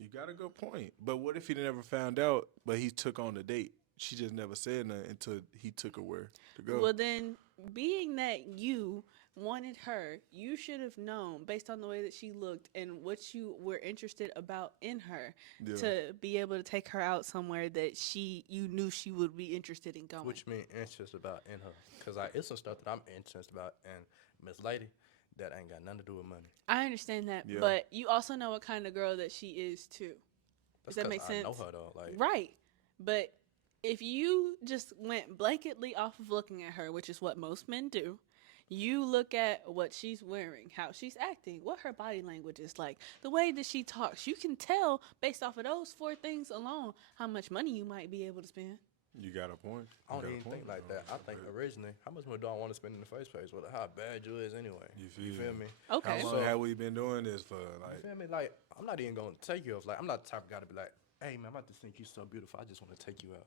You got a good point. But what if he never found out, but he took on the date? She just never said nothing until he took her where to go. Well, then, being that you wanted her, you should have known based on the way that she looked and what you were interested about in her Yeah. to be able to take her out somewhere that you knew she would be interested in going. What you mean interested about in her? Because it's some stuff that I'm interested about and Miss Lady that ain't got nothing to do with money. I understand that, Yeah. but you also know what kind of girl that she is too. That's Does that 'cause make sense? I know her though. Like Right. But if you just went blanketly off of looking at her, which is what most men do, you look at what she's wearing, how she's acting, what her body language is like, the way that she talks. You can tell based off of those 4 things alone how much money you might be able to spend. You got a point. I don't even think like that. I think originally, how much money do I want to spend in the first place? Well, how bad you is anyway. You feel me? Okay. How long have we been doing this for? You Like, feel me? Like I'm not even gonna take you off. Like I'm not the type of guy to be like, hey man, I'm about to think you so beautiful. I just want to take you out.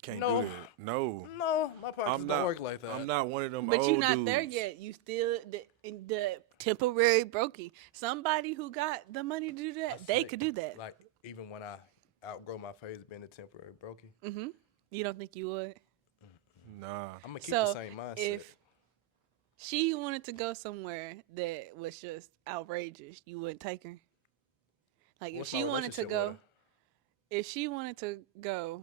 can't No. do that. No. No, my pockets I'm don't not work like that. I'm not one of them But old you're not there dudes. yet. You still in the temporary brokey. Somebody who got the money to do that, they say, could do that. Like even when I outgrow my phase of being a temporary brokey, Mm-hmm. You don't think you would? Nah. I'm gonna keep So, the same mindset. If she wanted to go somewhere that was just outrageous, you wouldn't take her. Like What's if she my wanted to relationship go, with her? if she wanted to go,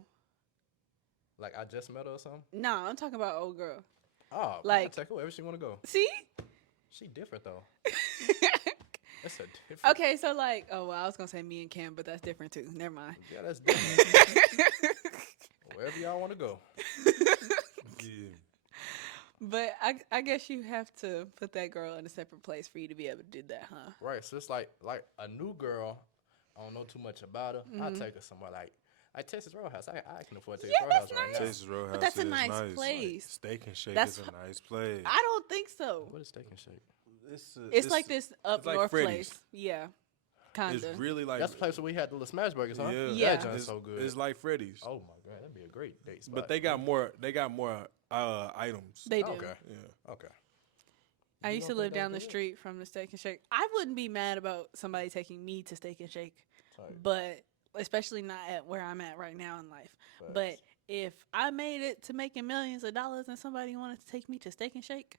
Like I just met her or something. nah, I'm talking about old girl. Oh, Like- like take her wherever she want to go. See? She different though. That's a different. Okay, so like, oh well, I was gonna say me and Cam, but that's different too. Never mind. Yeah, that's different. Wherever y'all want to go. Yeah. But I guess you have to put that girl in a separate place for you to be able to do that, huh? Right. So it's like a new girl. I don't know too much about her. I'll take her somewhere like Texas Roadhouse. I can afford Texas Yeah, Roadhouse that's right nice. now. Texas Roadhouse But that's a is nice place. Steak and Shake That's is a nice place. I don't think so. What is Steak and Shake? It's like this up it's like north Freddy's. place. Yeah. Kinda. It's really like That's the place where we had the little smash burgers, huh? Yeah, Yeah. That joint's it's, so good. It's like Freddy's, Oh my god, that'd be a great date spot. but they got more. They got more items. They do. Okay. Yeah. Okay. I You used to don't live think down that's the good? street from the Steak and Shake. I wouldn't be mad about somebody taking me to Steak and Shake, Tight. but especially not at where I'm at right now in life. Facts. But if I made it to making millions of dollars and somebody wanted to take me to Steak and Shake,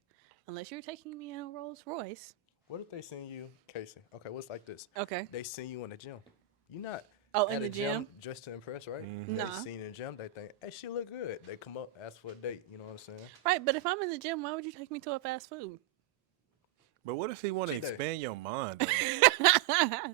unless you're taking me in a Rolls Royce, What if they send you, Kasey? Okay, what's like this? okay. They send you in the gym. You not Oh, at in a the gym? just to impress, right? Mhm. Nah. They see you in the gym, they think, hey, she look good. They come up, ask for a date. You know what I'm saying? Right, but if I'm in the gym, why would you take me to a fast food? But what if he want to Cheat day. expand your mind? Though?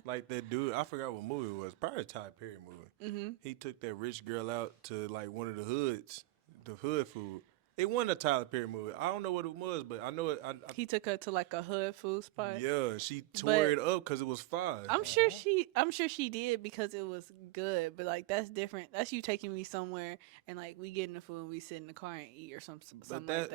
Like that dude, I forgot what movie it was. Probably a Tyler Perry movie. Mm-hmm. He took that rich girl out to like one of the hoods, the hood food. It wasn't a Tyler Perry movie. I don't know what it was, but I know it. He took her to like a hood food spot. Yeah, she tore But it up because it was fire. I'm sure she did because it was good. But like that's different. That's you taking me somewhere and like we get in the food and we sit in the car and eat or something like that.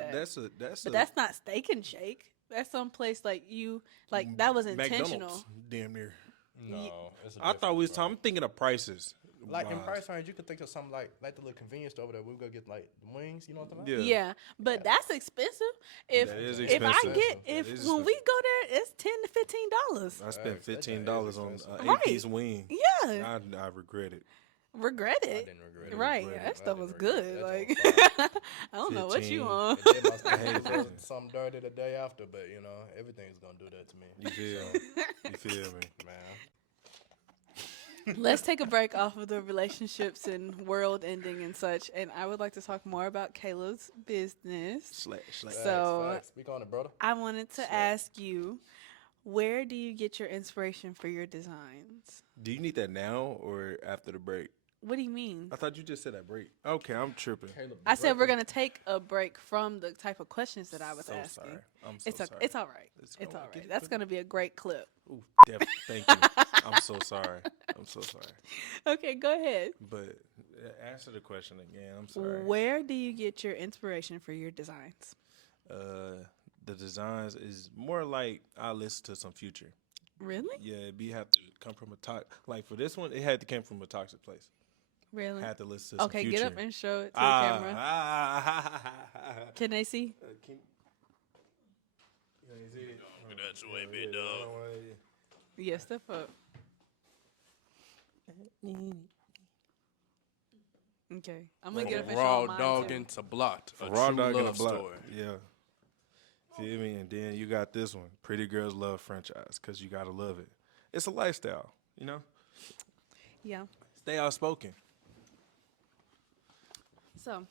That's not Steak and Shake. That's someplace like you like that was intentional. McDonald's, damn near. No, it's a I thought we was difference, talking. I'm thinking of prices. like in wise. price range, you could think of something like the little convenience store over there. We go get like the wings. You know what I'm talking about? Yeah. Yeah, but that's expensive. If That is if I expensive. get That if is when we expensive. go there, it's $10 to $15. I spent Facts. That $15 joint is on expensive. an Right. 8-piece wing. Yeah, I regret it. regret I it. didn't regret it. Right, regret it. that stuff I was didn't regret good. it. Like That joint I don't know what you 15. on. It did my I hate stomach it. something dirty the day after, but you know everything's gonna do that to me. You feel? You feel me? Man, Let's take a break off of the relationships and world ending and such, and I would like to talk more about Caleb's business. Slash. So- facts. Speak on it, brother. I wanted to Sure. ask you, where do you get your inspiration for your designs? Do you need that now or after the break? What do you mean? I thought you just said that break. Okay, I'm tripping. Caleb, I said we're break- gonna take a break from the type of questions that I was so asking. sorry. I'm so It's sorry. it's all right. It's It's all all right. right. Get- That's gonna be a great clip. Ooh, thank you. I'm so sorry. I'm so sorry. Okay, go ahead. But answer the question again. I'm sorry. Where do you get your inspiration for your designs? The designs is more like I listen to some Future. Really? Yeah, it be have to come from like for this one, it had to come from a toxic place. Really? Had to listen to some Okay, Future. get up and show it to the camera. camera. Can they see? Can you see it? That's way big dog. Yeah, step up. Okay, I'm gonna get up and show Raw mine dog too. into blocked. A Raw true dog in a love block. story. Yeah. Feel me? And then you got this one, Pretty Girls Love franchise, because you gotta love it. It's a lifestyle, you know. Yeah. Stay outspoken. So,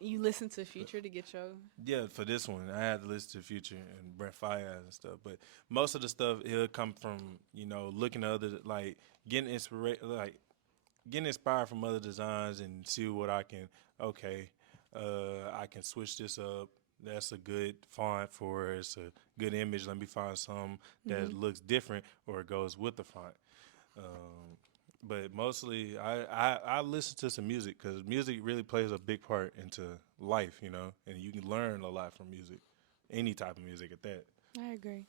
you listen to Future to get your. Yeah, for this one, I had to listen to Future and Brent Faiyaz and stuff. But most of the stuff it'll come from looking at other getting inspired from other designs and see what I can. Okay, I can switch this up. That's a good font for it. It's a good image. Let me find something that looks different or goes with the font. But mostly, I listen to some music because music really plays a big part into life, and you can learn a lot from music, any type of music at that. I agree.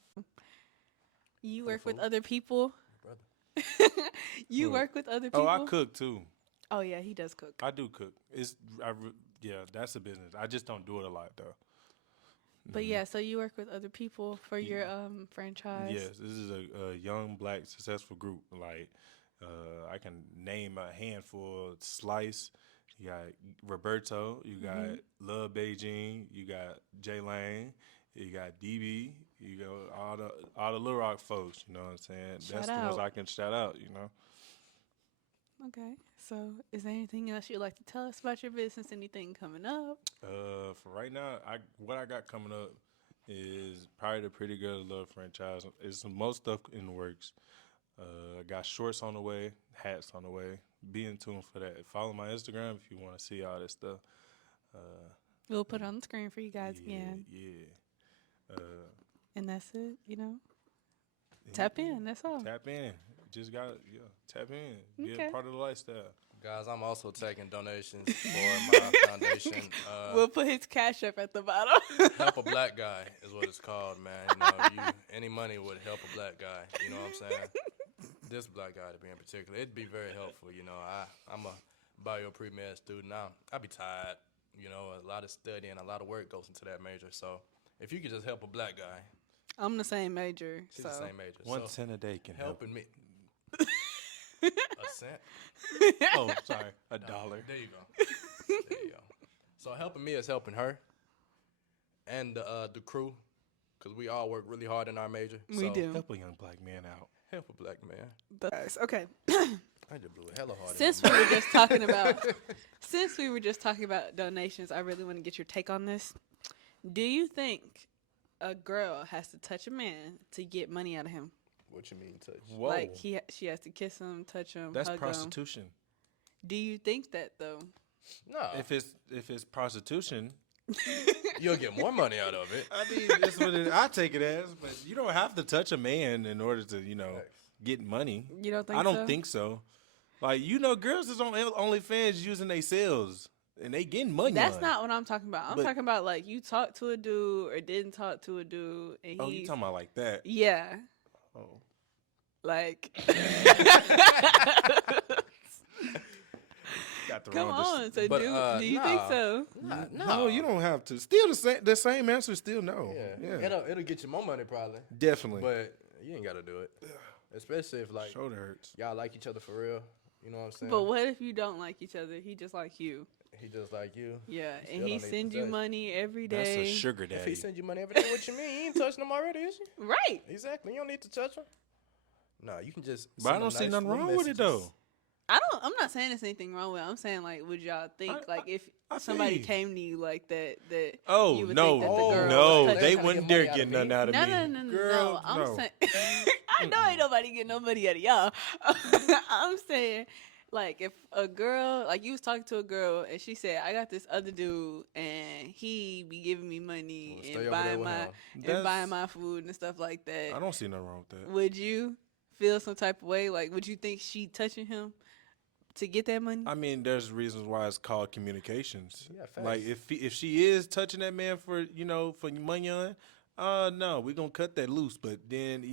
You work with other people. Brother. You Who? work with other people. Oh, I cook too. Oh yeah, he does cook. I do cook. That's a business. I just don't do it a lot though. But yeah, so you work with other people for your franchise. Yes, this is a young black successful group. I can name a handful. Slice, you got Roberto, you got Love Beijing, you got Jay Lane, you got DB, you got all the Little Rock folks. You know what I'm saying? That's the ones out. I can shout out. Okay. So, is there anything else you'd like to tell us about your business? Anything coming up? For right now, what I got coming up is probably the Pretty Girls Love franchise. It's some most stuff in the works. I got shorts on the way, hats on the way. Be in tune for that. Follow my Instagram if you want to see all this stuff. We'll put it on the screen for you guys again. Yeah. And that's it, Tap in, that's all. Tap in. Just got tap in. Be Okay. a part of the lifestyle. Guys, I'm also taking donations for my foundation. We'll put his cash up at the bottom. Help a black guy is what it's called, man. Any money would help a black guy. You know what I'm saying? This black guy to be in particular, it'd be very helpful. I'm a bio pre-med student. I be tired. A lot of studying, a lot of work goes into that major. So if you could just help a black guy, I'm the same major, she's so. the same major. One so cent a day can help. helping me. A cent. Oh, sorry, $1. There you go. There you go. So helping me is helping her and the crew, because we all work really hard in our major. We So do. Help a young black man out. Help a black man. Guys, okay. I just blew it hella hard. Since we were just talking about donations, I really want to get your take on this. Do you think a girl has to touch a man to get money out of him. What you mean touch? Whoa. Like she has to kiss him, touch him, That's hug prostitution. him. Do you think that though? No. If it's prostitution, You'll get more money out of it. I mean, that's what I take it as. But you don't have to touch a man in order to, get money. You don't think? I don't so? think so. Like, girls is on OnlyFans using their sales, and they getting money. That's on not what I'm talking about. I'm talking about like you talked to a dude or didn't talk to a dude, and Oh, you talking about like that? Yeah. Oh. Like. Got the Come wrong on. So But, do you think nah. so? No, you don't have to. Still the same answer. Still no. Yeah. It'll get you more money probably. Definitely. But you ain't gotta do it. Especially if like Shoulder hurts. y'all like each other for real. You know what I'm saying? But what if you don't like each other? He just like you. He just like you. Yeah, Still and he don't need send you possession. money every That's day. a sugar If he daddy. send you money every day, what you mean? You ain't touching him already, is you? Right. Exactly. You don't need to touch him. Nah, you can just. But I don't see nothing wrong with it though. I'm not saying there's anything wrong with it. I'm saying like, would y'all think like if I somebody see. came to you like that Oh you would no, think that the girl no, was they touching wouldn't you. dare Get get money nothing out of No, me. no, no, no, Girl, no. I'm no. saying I know ain't nobody getting no money out of y'all. I'm saying like if a girl like you was talking to a girl and she said I got this other dude and he be giving me money Well, stay and over there buying with my him. and buying my food and stuff like that. I don't see nothing wrong with that. Would you feel some type of way? Like would you think she touching him to get that money? I mean, there's reasons why it's called communications. Yeah, facts. Like if she is touching that man for money on, no, we gonna cut that loose. But then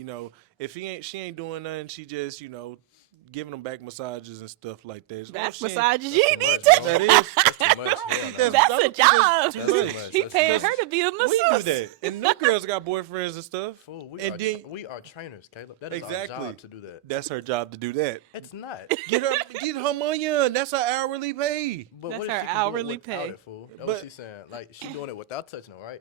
if she ain't doing nothing, she just giving them back massages and stuff like that. As long That's as she ain't- massages. You Too need much, to. bro. That is. That's too much. Hell no. That's- That's I a don't think that's job. too That's too much. much. He That's paying too her much. to be a We masseuse. do that, and them girls got boyfriends and stuff. Fool, And then- we are trainers, Caleb. That is our Exactly. job to do that. That's her job to do that. It's not. Get her money on. That's her hourly pay. But That's what if her she can do it hourly without pay. it, fool? That's But- what she's saying. Like she doing it without touching him, right?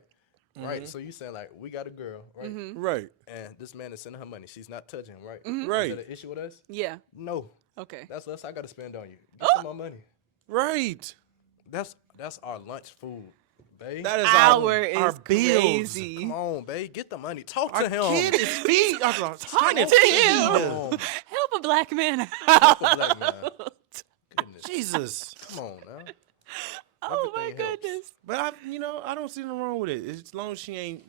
Right. So you saying like we got a girl, right? Right. And this man is sending her money. She's not touching him, right? Right. Is that an issue with us? Yeah. No. Okay. That's less I got to spend on you. Get some more money. Right. That's our lunch food, babe. That is Hour our is bills. crazy. Come on, babe. Get the money. Talk Our to him. kid is feed. Talk to him. Come on. Help a black man Help out. a black man. Goodness. Jesus. Come on now. Oh my Everything helps. goodness. But I don't see nothing wrong with it. As long as she ain't,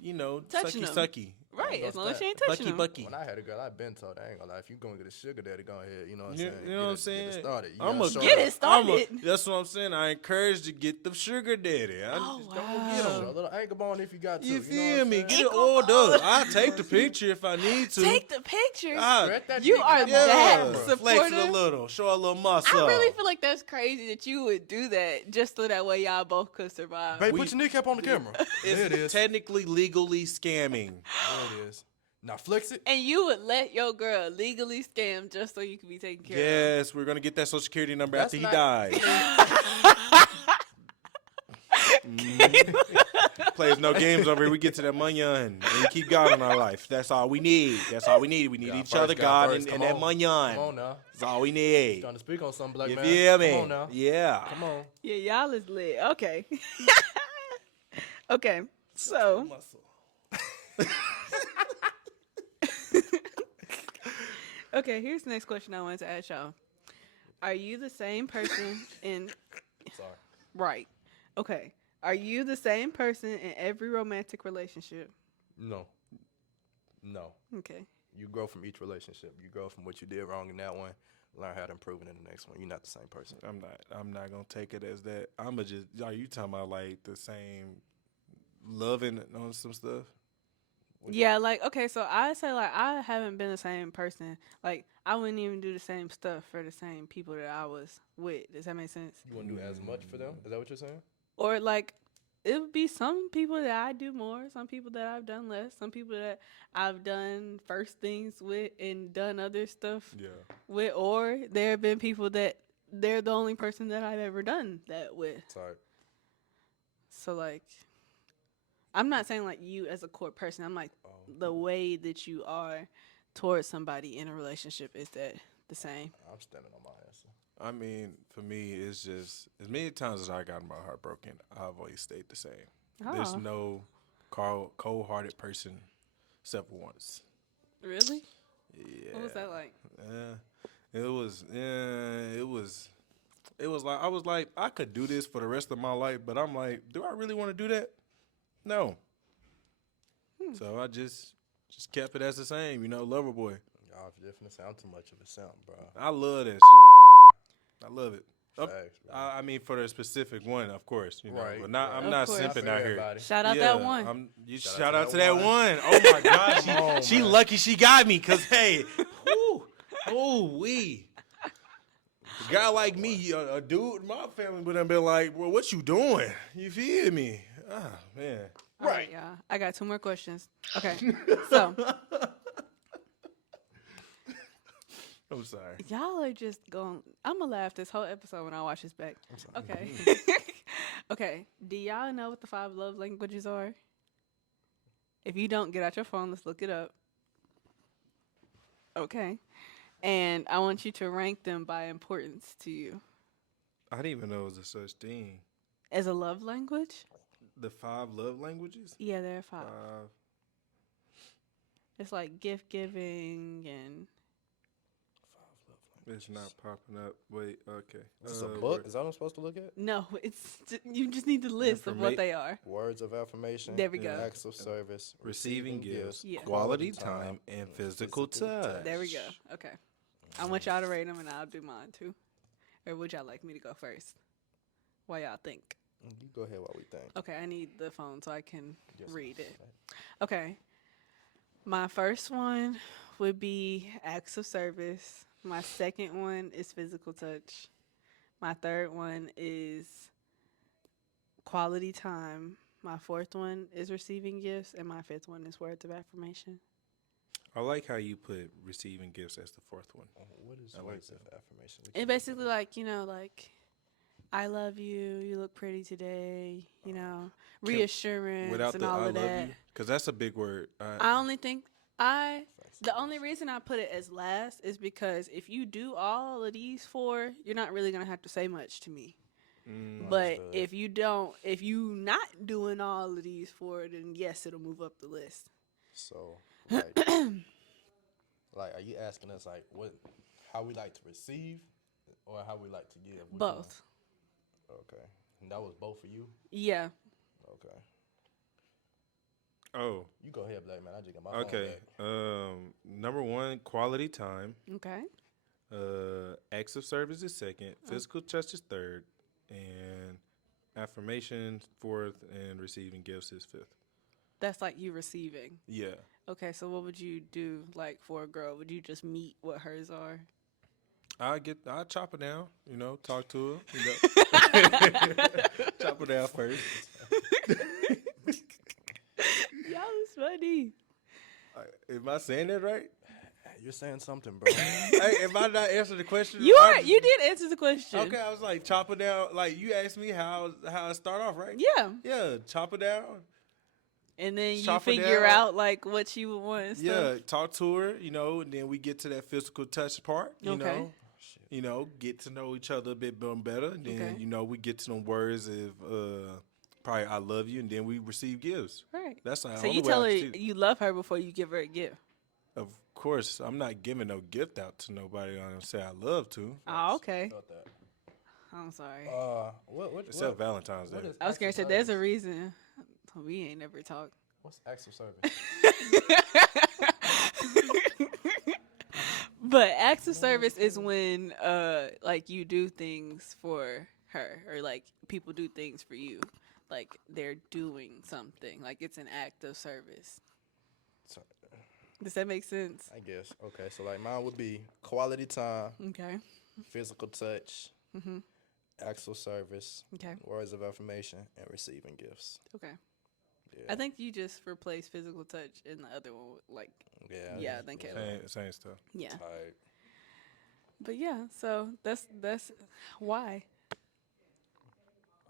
Touching sucky. Right. Don't As long as stop. she ain't touching him. Bucky. When I had a girl, I've been told, I ain't gonna lie, if you gonna get a sugar daddy, go ahead. You know what I'm You, saying? you know what I'm Get saying? it started. You I'm gotta show Get up. it started. That's what I'm saying. I encourage to get the sugar daddy. I Oh, just don't wow. get Show a them. little ankle bone if you got to. You know what feel I'm me? saying? Get it Ankle oiled bone. up. I'll take the picture if I need to. Take the pictures. Ah, Stretch that You dick are out. yeah, that flex it a supportive. little. Show a little muscle. I really feel like that's crazy that you would do that just so that way y'all both could survive. Babe, We- put your kneecap on the camera. There it is. technically legally scamming. There it is. Now flex it. And you would let your girl legally scam just so you could be taken care Yes, we're gonna get that social security number That's after he not- dies. Plays no games over here. We get to that money on and we keep God in our life. That's all we need. That's all we need. We need God each first, other, God God, first. and Come that on. money Come on. on now. That's all we need. Trying to speak on something, black You man. feel me? Come on now. Yeah. Come on. of. Yeah, y'all is lit. Okay. Okay. So, okay, here's the next question I wanted to ask y'all. Are you the same person in Sorry. right? Okay. Are you the same person in every romantic relationship? No. No. Okay. You grow from each relationship. You grow from what you did wrong in that one. Learn how to improve it in the next one. You're not the same person. I'm not gonna take it as that. Are you talking about like the same loving on some stuff? Yeah, like okay, so I say like I haven't been the same person. Like I wouldn't even do the same stuff for the same people that I was with. Does that make sense? You want to do as much for them? Is that what you're saying? Or like it would be some people that I do more, some people that I've done less, some people that I've done first things with and done other stuff Yeah. with, or there have been people that they're the only person that I've ever done that with. Sorry. So like I'm not saying like you as a core person. I'm like the way that you are towards somebody in a relationship, is that the same? I'm standing on my answer. I mean, for me, it's just as many times as I got my heart broken, I've always stayed the same. There's Oh. no cold-hearted person except for once. Really? Yeah. What was that like? It was like I was like I could do this for the rest of my life, but I'm like, do I really want to do that? No. So I just kept it as the same, lover boy. Y'all definitely sound too much of a simp, bro. I love that shit. I love it. Facts, bro. I mean, for the specific one, of course, Right, But not, right. I'm Of not course. simping out here. Everybody. Shout out that one. Shout out to that one. Oh my gosh, Come on, she man. lucky she got me. Cause hey, a guy like me, a dude, my family would have been like, "Well, what you doing? You feel me?" Ah, man. All right, y'all. I got 2 more questions. Okay. So, I'm sorry. y'all are just going. I'm going to laugh this whole episode when I watch this back. Okay. Okay. Do y'all know what the 5 love languages are? If you don't, get out your phone. Let's look it up. Okay. And I want you to rank them by importance to you. I didn't even know it was a such thing. As a love language? The 5 love languages. Yeah, there are 5. 5. It's like gift giving and It's not popping up. Wait, okay. Is this a book? Is that what I'm supposed to look at? no, you just need the list of what they are. Words of affirmation. There we go. Acts of service. Receiving gifts, Yeah. quality time, and physical touch. There we go. Okay. I want y'all to rate them and I'll do mine too. Or would y'all like me to go first? Why y'all think? You go ahead while we think. Okay, I need the phone so I can Yes. read it. Okay. My first one would be acts of service. My second one is physical touch. My third one is quality time. My fourth one is receiving gifts. And my fifth one is words of affirmation. I like how you put receiving gifts as the 4th one. What is I like words of affirmation? What It you basically like, I love you, you look pretty today, reassurance Without and the all I of love that. you, because that's a big word. I only think the only reason I put it as last is because if you do all of these 4, you're not really gonna have to say much to me. But Understood. if you not doing all of these 4, then yes, it'll move up the list. So, like, like, are you asking us like how we like to receive, or how we like to give? Which one? Both. Okay, and that was both for you. Yeah. Okay, Oh, you go ahead, Black man. I just got my phone okay. back. Number 1, quality time. Okay. Acts of service is 2nd. Physical touch is 3rd. And affirmation 4th. And receiving gifts is 5th. That's like you receiving. Yeah. Okay, so what would you do like for a girl? Would you just meet what hers are? I chop her down, talk to her, chop her down first. Y'all is funny. Am I saying that right? You're saying something, bro. Hey, am I not answering the question? You did answer the question. Okay, I was like, chop her down. Like, you asked me how I start off, right? Yeah. Yeah, chop her down. And then you Chop her figure down. out like what you would want and stuff. Yeah, talk to her, and then we get to that physical touch part, Okay. Get to know each other a bit better. And then, Okay. we get to know words of probably I love you, and then we receive gifts. Right. That's the So only you way tell her I can see it. you love her before you give her a gift. Of course, I'm not giving no gift out to nobody I say I love to, Oh, okay. Felt that. I'm sorry. What? except Valentine's Day. What is I was acts gonna of say there's a service? reason we ain't never talked. What's acts of service? But acts of service is when like you do things for her or like people do things for you. Like they're doing something. Like it's an act of service. So, Does that make sense? I guess. Okay, so like mine would be quality time, Okay. physical touch, Mhm. acts of service, Okay. words of affirmation, and receiving gifts. Okay. Yeah. I think you just replaced physical touch in the other one with like Yeah. I think Kaleb. Same stuff. Yeah. Like, But yeah, so that's why.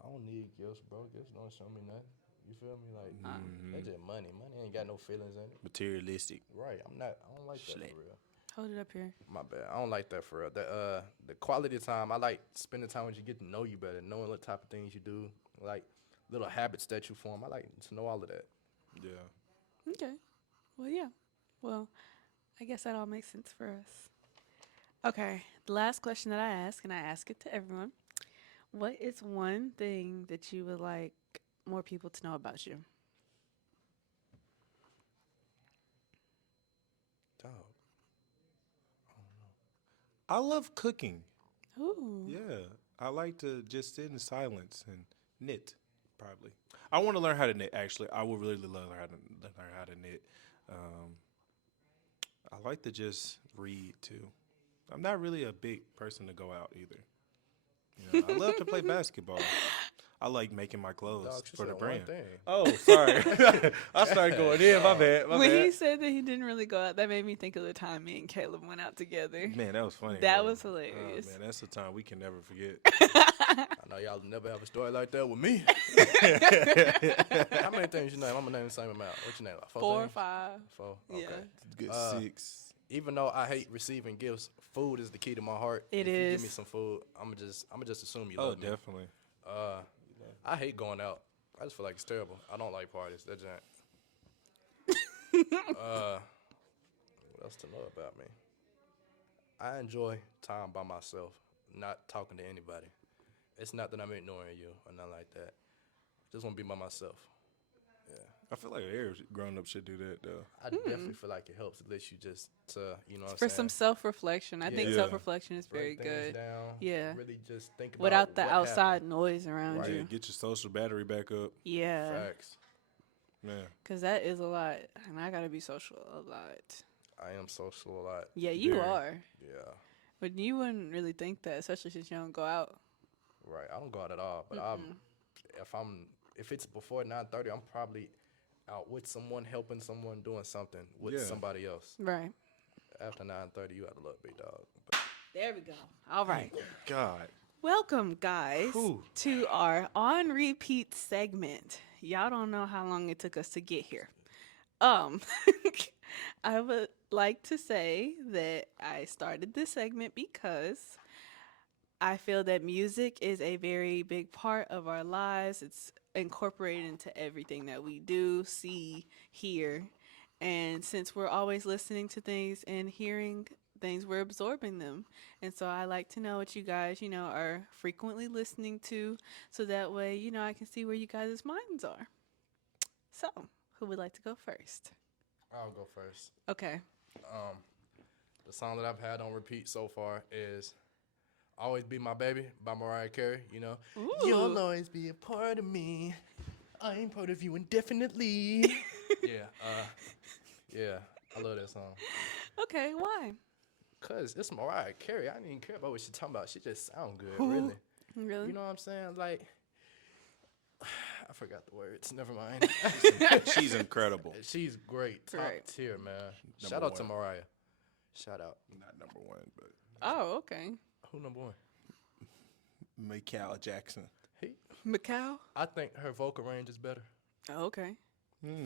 I don't need gifts, bro. Gifts don't show me nothing. You feel me? Like, Mm-hmm. that's just money. Money ain't got no feelings in it. Materialistic. Right. I don't like that Slap. for real. Hold it up here. My bad. I don't like that for real. The quality of time, I like spending time with you, get to know you better, knowing what type of things you do, like little habits that you form. I like to know all of that. Yeah. Okay. Well, yeah. Well, I guess that all makes sense for us. Okay. The last question that I ask, and I ask it to everyone: what is one thing that you would like more people to know about you? Dog. I love cooking. Ooh. Yeah. I like to just sit in silence and knit, probably. I want to learn how to knit, actually. I would really love learn how to knit. Um, I like to just read, too. I'm not really a big person to go out either. You know, I love to play basketball. I like making my clothes Dog, she for the said one brand. thing. Oh, sorry. I started going in. My bad. My When bad. he said that he didn't really go out, that made me think of the time me and Caleb went out together. Man, that was funny. That bro. was hilarious. Man, that's a time we can never forget. I know y'all never have a story like that with me. How many things you name? I'm gonna name the same amount. What you name? Like 4 or things? 5. Four. Yeah. Okay. Good Uh, 6. Even though I hate receiving gifts, food is the key to my heart. It if you give me is. some food, I'ma just assume you Oh, love me. definitely. I hate going out. I just feel like it's terrible. I don't like parties. That giant. What else to know about me? I enjoy time by myself, not talking to anybody. It's not that I'm ignoring you or nothing like that. Just want to be by myself. Yeah. I feel like every grown up should do that, though. I definitely feel like it helps. At least you just you know what I'm For saying? some self reflection. I think Yeah. self reflection is Break very things good. down. Yeah. Really just think about Without the what outside happened. noise around Right. Yeah, you. get your social battery back up. Yeah. Facts. Man. Because that is a lot. And I got to be social a lot. I am social a lot. Yeah, you Very. are. Yeah. But you wouldn't really think that, especially since you don't go out. Right. I don't go out at all. But if it's before 9:30, I'm probably out with someone, helping someone, doing something with Yeah. somebody else. Right. After 9:30, you got to look, big dog. But There we go. All right. God. Welcome, guys, Whew. to our on repeat segment. Y'all don't know how long it took us to get here. I would like to say that I started this segment because I feel that music is a very big part of our lives. It's incorporated into everything that we do, see, hear. And since we're always listening to things and hearing things, we're absorbing them. And so I like to know what you guys, are frequently listening to so that way, I can see where you guys' minds are. So, who would like to go first? I'll go first. Okay. The song that I've had on repeat so far is "Always Be My Baby" by Mariah Carey. You know, Ooh. you'll always be a part of me. I'm part of you indefinitely. Yeah, I love that song. Okay, why? Cause it's Mariah Carey. I didn't even care about what she's talking about. She just sound good, Who? really. Really? You know what I'm saying? Like, I forgot the words. Never mind. She's incredible. She's great. Top Right. tier, man. Number Shout out to one. Mariah. Shout out. Not number 1, but Oh, okay. Who number one? Michael Jackson. Macau? I think her vocal range is better. Oh, okay.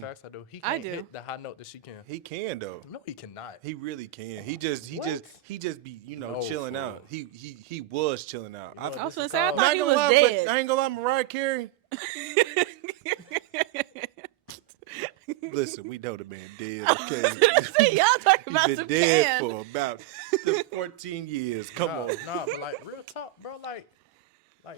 Facts, I do. He I can't do. hit the high note that she can. He can though. No, he cannot. He really can. He just be No, chilling fool. out. He was chilling out. You know I was this gonna say, I is called- thought he was lie, dead. but I ain't gonna lie, Mariah Carey. Listen, we know the man dead. Okay, See, y'all talking he's about been some dead can. for about 14 years. Come on, Nah, but like real talk, bro. Like,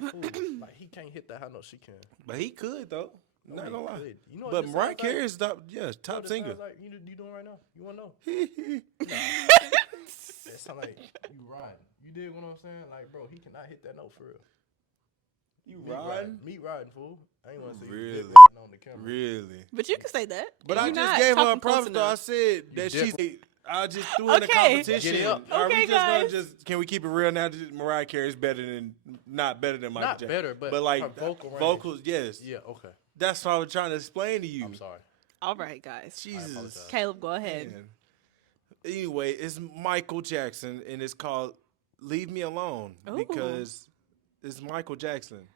fool, like he can't hit the high note she can. but he could though. No, Not he gonna lie. could. You know what But this Mariah sounds Carey like? is top, You know top what singer. this sounds like you doing right now? You wanna know? It sound like you riding. You dig what I'm saying? Like, bro, he cannot hit that note for real. You Meat riding? Meat riding, fool. I ain't want to see Really? you dick on the camera. Really? But you can say that. But I You're just not gave her a talking close props though. I enough. said that You she's. I just threw in a Okay. competition. Get up. Are we Okay, just gonna guys. just? Can we keep it real now? Just Mariah Carey's better than not better than Michael Not Jackson. better, but like her vocal range. vocals, yes. Yeah, okay. That's what I was trying to explain to you. I'm sorry. All right, guys. Jesus. apologize. Caleb, go ahead. Man. Anyway, it's Michael Jackson, and it's called "Leave Me Alone" Ooh. because it's Michael Jackson.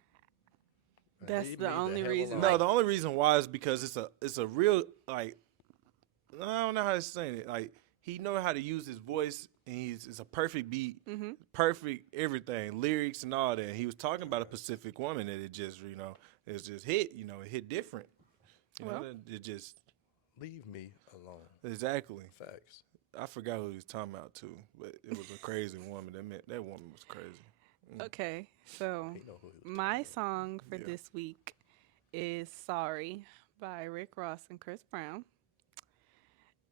That's Leave the me only hell reason. alone. No, Like, the only reason why is because it's a real like I don't know how to say it. Like he know how to use his voice, and it's a perfect beat, perfect everything, lyrics and all that. And he was talking about a Pacific woman that it just it's just hit, it hit different. You Well. know, it just Leave me alone. exactly. Facts. I forgot who he was talking about too, but it was a crazy woman. That woman was crazy. Okay, so He know who he was my talking song for Yeah. this week is "Sorry" by Rick Ross and Chris Brown.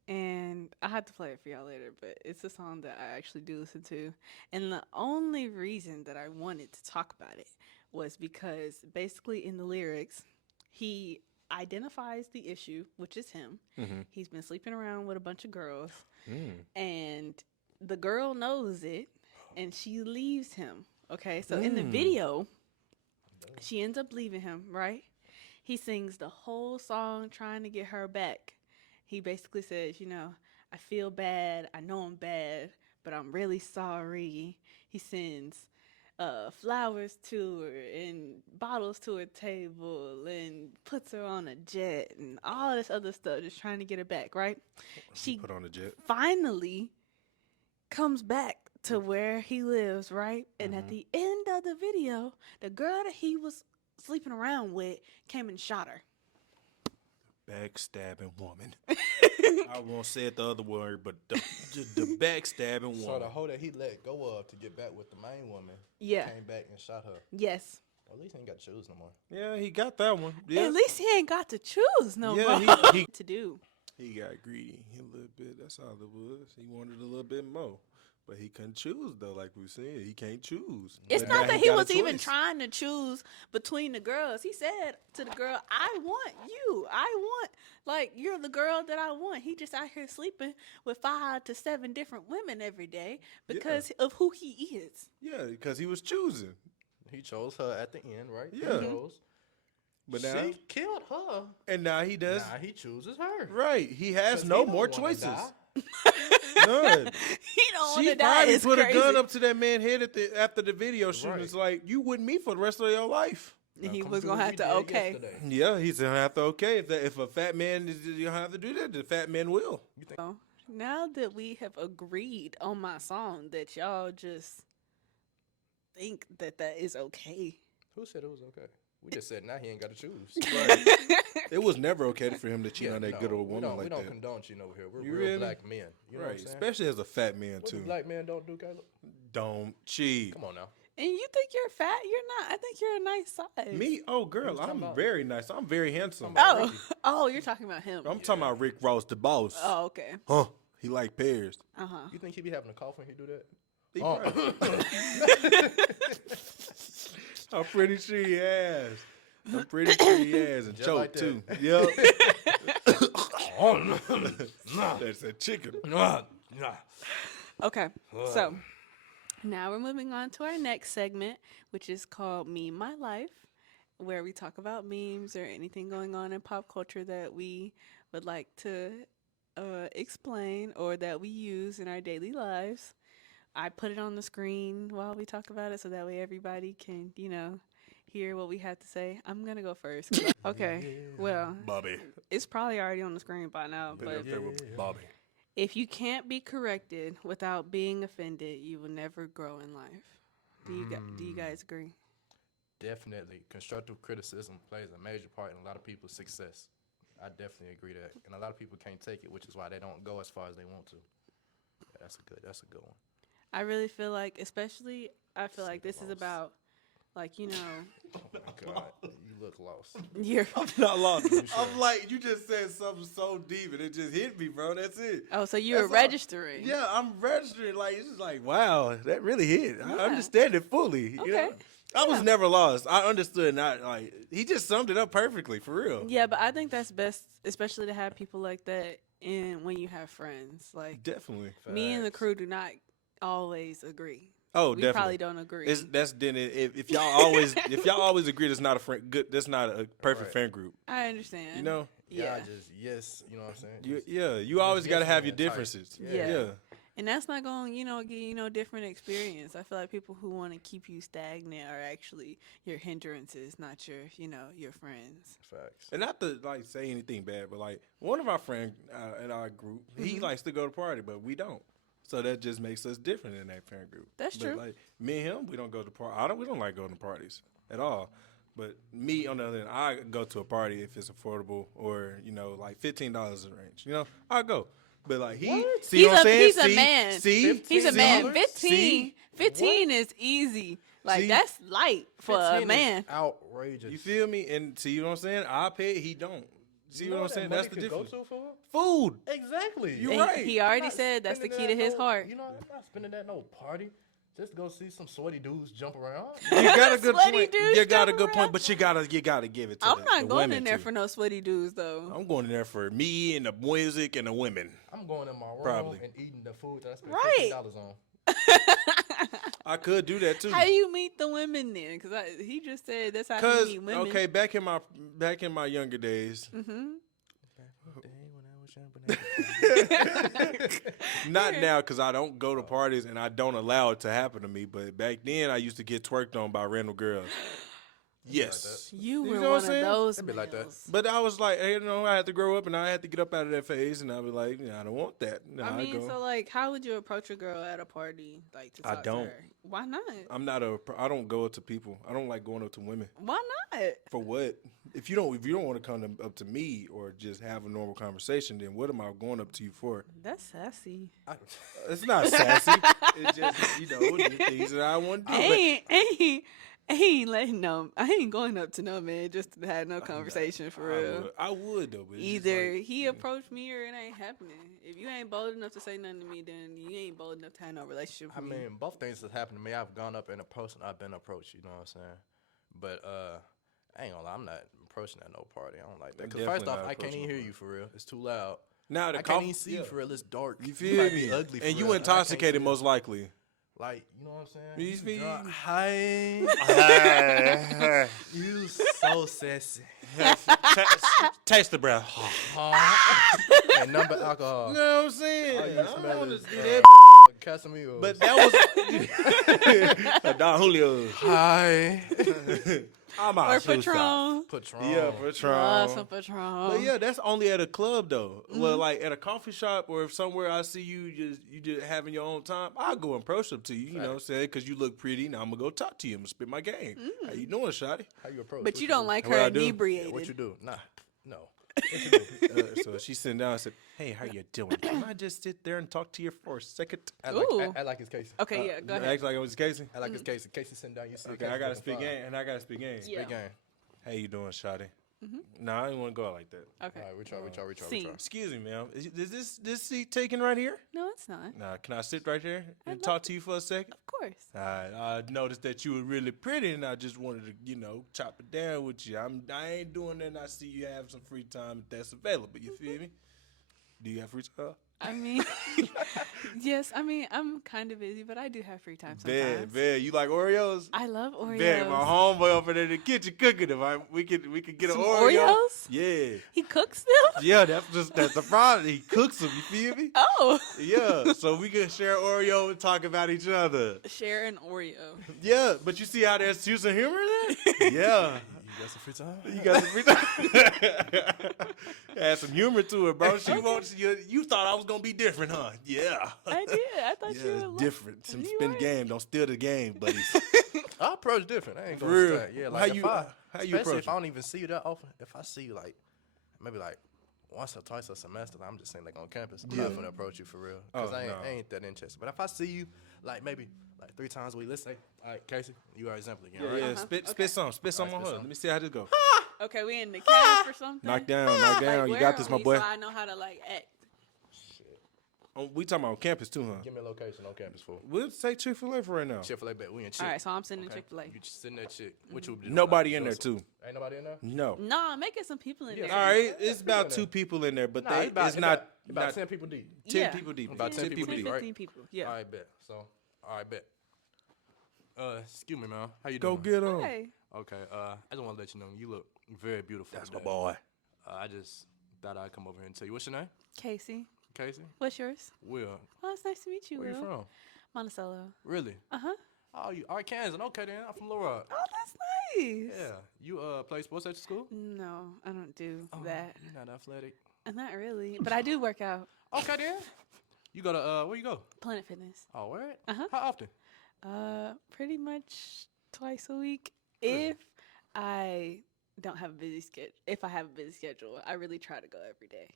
And I had to play it for y'all later, but it's a song that I actually do listen to. And the only reason that I wanted to talk about it was because basically in the lyrics, he identifies the issue, which is him. Mm-hmm. He's been sleeping around with a bunch of girls, Mm. and the girl knows it, and she leaves him. Okay, so in the Mm. video, she ends up leaving him, right? He sings the whole song trying to get her back. He basically says, I feel bad. I know I'm bad, but I'm really sorry. He sends flowers to her and bottles to her table and puts her on a jet and all this other stuff, just trying to get her back, right? She Put on a jet. finally comes back to where he lives, right? And at the end of the video, the girl that he was sleeping around with came and shot her. Backstabbing woman. I won't say it the other word, but the backstabbing woman. So the hoe that he let go of to get back with the main woman Yeah. came back and shot her. Yes. Well, at least he ain't got to choose no more. Yeah, he got that one. Yeah, At least he ain't got to choose no Yeah, more he- to do. he got greedy. He a little bit. That's all it was. He wanted a little bit more, but he couldn't choose though. Like we said, he can't choose. It's But not now that he got a was even choice. trying to choose between the girls. He said to the girl, I want you. You're the girl that I want. He just out here sleeping with 5 to 7 different women every day because of who he is. Yeah, because he was choosing. He chose her at the end, right? Yeah. He chose. But now, She killed her. and now he does. Now he chooses her. Right, he has 'Cause no he don't more wanna choices. die. None. He don't want She to die. probably It's put crazy. a gun up to that man's head after the video shoot. Right. It's like, you with me for the rest of your life. And he Come was do going to what have we to, did okay. yesterday. Yeah, he's gonna have to if a fat man is you have to do that. The fat man will. So, now that we have agreed on my song that y'all just think that is okay. Who said it was okay? We just said now he ain't got to choose. It was never okay for him to cheat Yeah, on that no, good old we woman don't, like we don't that. condone cheating over here. We're You real really? black men. You know what Right, I'm saying? especially as a fat man What too. do black men don't do, Caleb? Don't cheat. Come on now. And you think you're fat? You're not. I think you're a nice size. Me? Oh, girl, was talking I'm about- very nice. I'm very handsome. Talking Oh, oh, you're talking about him. I'm talking about Rick Ross, the boss. Oh, okay. Huh? He like pears. Uh-huh. You think he be having a cough when he do that? He Oh. probably- I'm pretty sure he has. I'm pretty sure he has and Just choke like that. too. Yep. Oh, no. Nah. That's a chicken. Nah. Nah. Okay. So, now we're moving on to our next segment, which is called Meme My Life, where we talk about memes or anything going on in pop culture that we would like to explain or that we use in our daily lives. I put it on the screen while we talk about it so that way everybody can, hear what we have to say. I'm going to go first. 'Cause okay. Well, Bobby. it's probably already on the screen by now, Been but up there with Bobby. if you can't be corrected without being offended, you will never grow in life. Do you guys agree? Definitely. Constructive criticism plays a major part in a lot of people's success. I definitely agree that. And a lot of people can't take it, which is why they don't go as far as they want to. Yeah, that's a good one. I really feel like, especially, I feel like this is about, Oh my God. You look lost. your. I'm not lost. I'm like, you just said something so deep and it just hit me, bro. That's it. Oh, so you're That's all. registering. Yeah, I'm registering. Like, it's just like, wow, that really hit. I Yeah. understand it fully. You Okay. know? I was never lost. I understood. Not like he just summed it up perfectly, for real. Yeah, but I think that's best, especially to have people like that in when you have friends. Like, Definitely. me and the Facts. crew do not always agree. Oh, We definitely. probably don't agree. That's then if y'all always agree, that's not a friend. Good. That's not a perfect Right. friend group. I understand. You know. Yeah. Y'all just, yes, you know what I'm saying? You, Just- yeah. You always yes got to have man your type. differences. Yeah. Yeah. And that's not going to, give you different experience. I feel like people who want to keep you stagnant are actually your hindrances, not your, your friends. Facts. And not to like say anything bad, but like one of our friends in our group, he likes to go to party, but we don't. So that just makes us different in that friend group. That's But true. like me and him, we don't go to party. We don't like going to parties at all. But me, on the other hand, I go to a party if it's affordable or, like $15 is the range. I go. But, like, see what I'm saying? He's a man. See? He's a man. $15? 15 is easy. Like, See? that's light for a 15 is man. outrageous. You feel me? And see what I'm saying? I pay it, he don't. See You what know I'm saying? that That's the money could difference. Go to for? Food. Exactly. You And right. He already Not said that's the spending key to that his no- heart. You know, I'm not spending that no party. Just to go see some sweaty dudes jump around. You got a good Sweaty point. dudes You got a jump good point, around. but you gotta give it to I'm the not going women in there too. for no sweaty dudes, though. I'm going in there for me and the music and the women. I'm going in my room Probably. and eating the food that I spent Right. $15 on. I could do that too. How do you meet the women then? Because he just said that's how Cause you meet women. okay, back in my younger days, not now because I don't go to parties and I don't allow it to happen to me. But back then, I used to get twerked on by random girls. Yes. You You were know what one I'm of saying? those It'd be like that. males. But I was like, I had to grow up and I had to get up out of that phase, and I was like, I don't want that. No, I mean, go. so like, how would you approach a girl at a party, like to I talk don't. to her? Why not? I don't go up to people. I don't like going up to women. Why not? For what? If you don't want to come up to me or just have a normal conversation, then what am I going up to you for? That's sassy. It's not sassy. It's just the things that I want to do. I ain't letting no. I ain't going up to no man just to have no conversation for real. I would though. But it's just Either like, he approached me or it ain't happening. If you ain't bold enough to say nothing to me, then you ain't bold enough to have no relationship I with me. mean, both things that happened to me. I've gone up and approached, and I've been approached. You know what I'm saying? But I ain't gonna lie, I'm not approaching at no party. I don't like that. I'm Because first definitely off, not I can't even approaching hear no you for real. It's too loud. now the I can't even see you for real. It's dark. You You feel might me? be ugly for And real, you I can't intoxicated see most likely. Like, you know what I'm saying? You feel drunk. me? Hi. You so sassy. Taste the breath. And number alcohol. You know what I'm saying? All you I don't smell wanna is, do that. Casamigos. But that was Don Julio. Hi. I'm Or out. Patron. Patron. Yeah, Patron. Some Patron. But yeah, that's only at a club though. Mm-hmm. Well, like at a coffee shop or if somewhere I see you just having your own time, I'll go and approach up to you. You know what I'm saying? Because you look pretty. Now I'm gonna go talk to you. I'm gonna spit my game. How you doing, shawty? How you approach? But What you don't do? like What her I do? inebriated. What you do? Nah. No. So she's sitting down and said, "Hey, how you doing? Can I just sit there and talk to you for a second?" Act like, Ooh. act like it's Casey. Okay, yeah, go ahead. Act like it was Casey. Act like it's Casey. Casey sitting down. You see Okay, Casey I gotta looking speak fine. game, and I gotta speak game. Yeah. Big game. How you doing, shawty? Nah, I didn't want to go out like that. Okay. All right, we try. Scene. Excuse me, ma'am. Is this seat taken right here? No, it's not. Nah, can I sit right here and I'd talk love to you for a second? Of course. I noticed that you were really pretty, and I just wanted to, chop it down with you. I ain't doing that, and I see you have some free time if that's available. You feel me? Do you have free time? I mean, yes. I mean, I'm kind of busy, but I do have free time sometimes. Bad. You like Oreos? I love Oreos. Bad. My homeboy over there in the kitchen cooking them. We could get Some an Oreo. Oreos? Yeah. He cooks them? Yeah, that's the problem. He cooks them. You feel me? Oh. Yeah. So we can share Oreo and talk about each other. Share an Oreo. Yeah, but you see how there's some humor in there? Yeah. You got some free time? You got some free time. Add some humor to it, bro. You thought I was gonna be different, huh? Yeah. I did. I thought you Yeah, were it's like- different. Some You spin right. game. Don't steal the game, buddies. I approach different. I ain't For gonna real. say. Yeah, How like you- if I, how you especially approach if I don't even see you that often. If I see you like maybe like once or twice a semester, I'm just saying like on campus. I'm not gonna approach you for real because Oh, I ain't that interested. But if I see you like maybe like 3 times a week, let's say, all right, Casey, you are example again, right? Yeah, spit some on Alright, her. spit some. Let me see how this go. Okay, we in the cast or something? Knock down. Like, You where got this, are my we boy. So I know how to like act. We talking about on campus too, huh? Give me a location on campus for We'll say Chick-fil-A for right now. Chick-fil-A bet. We in Chick. All right, so I'm sitting in Okay. Chick-fil-A. You just sitting there, Chick. What you do? Nobody Like, in there doing too. Ain't nobody in there? No. Nah, I'm making some people in Yeah. there. All right, Yeah, it's about people in 2 there. people in there, but Nah, it's not about 10 people deep. 10 Yeah. people deep. About 10 people 10, deep, right? 15 people. Yeah. All right, bet. So, all right, bet. Excuse me, man. How you Go doing? get them. Hey. Okay, I just want to let you know you look very beautiful. That's my today. boy. I just thought I'd come over here and tell you. What's your name? Casey. Casey? What's yours? Will. Well, it's nice to meet you, Where you Will. from? Monticello. Really? Uh-huh. Oh, you Arkansas. Okay, then. I'm from Little Rock. Oh, that's nice. Yeah. You play sports at your school? No, I don't do that. You're not athletic. Not really, but I do work out. Okay, then. You go to, where you go? Planet Fitness. Oh, where? Uh-huh. How often? Pretty much twice a week. If I don't have a busy schedule. If I have a busy schedule, I really try to go every day.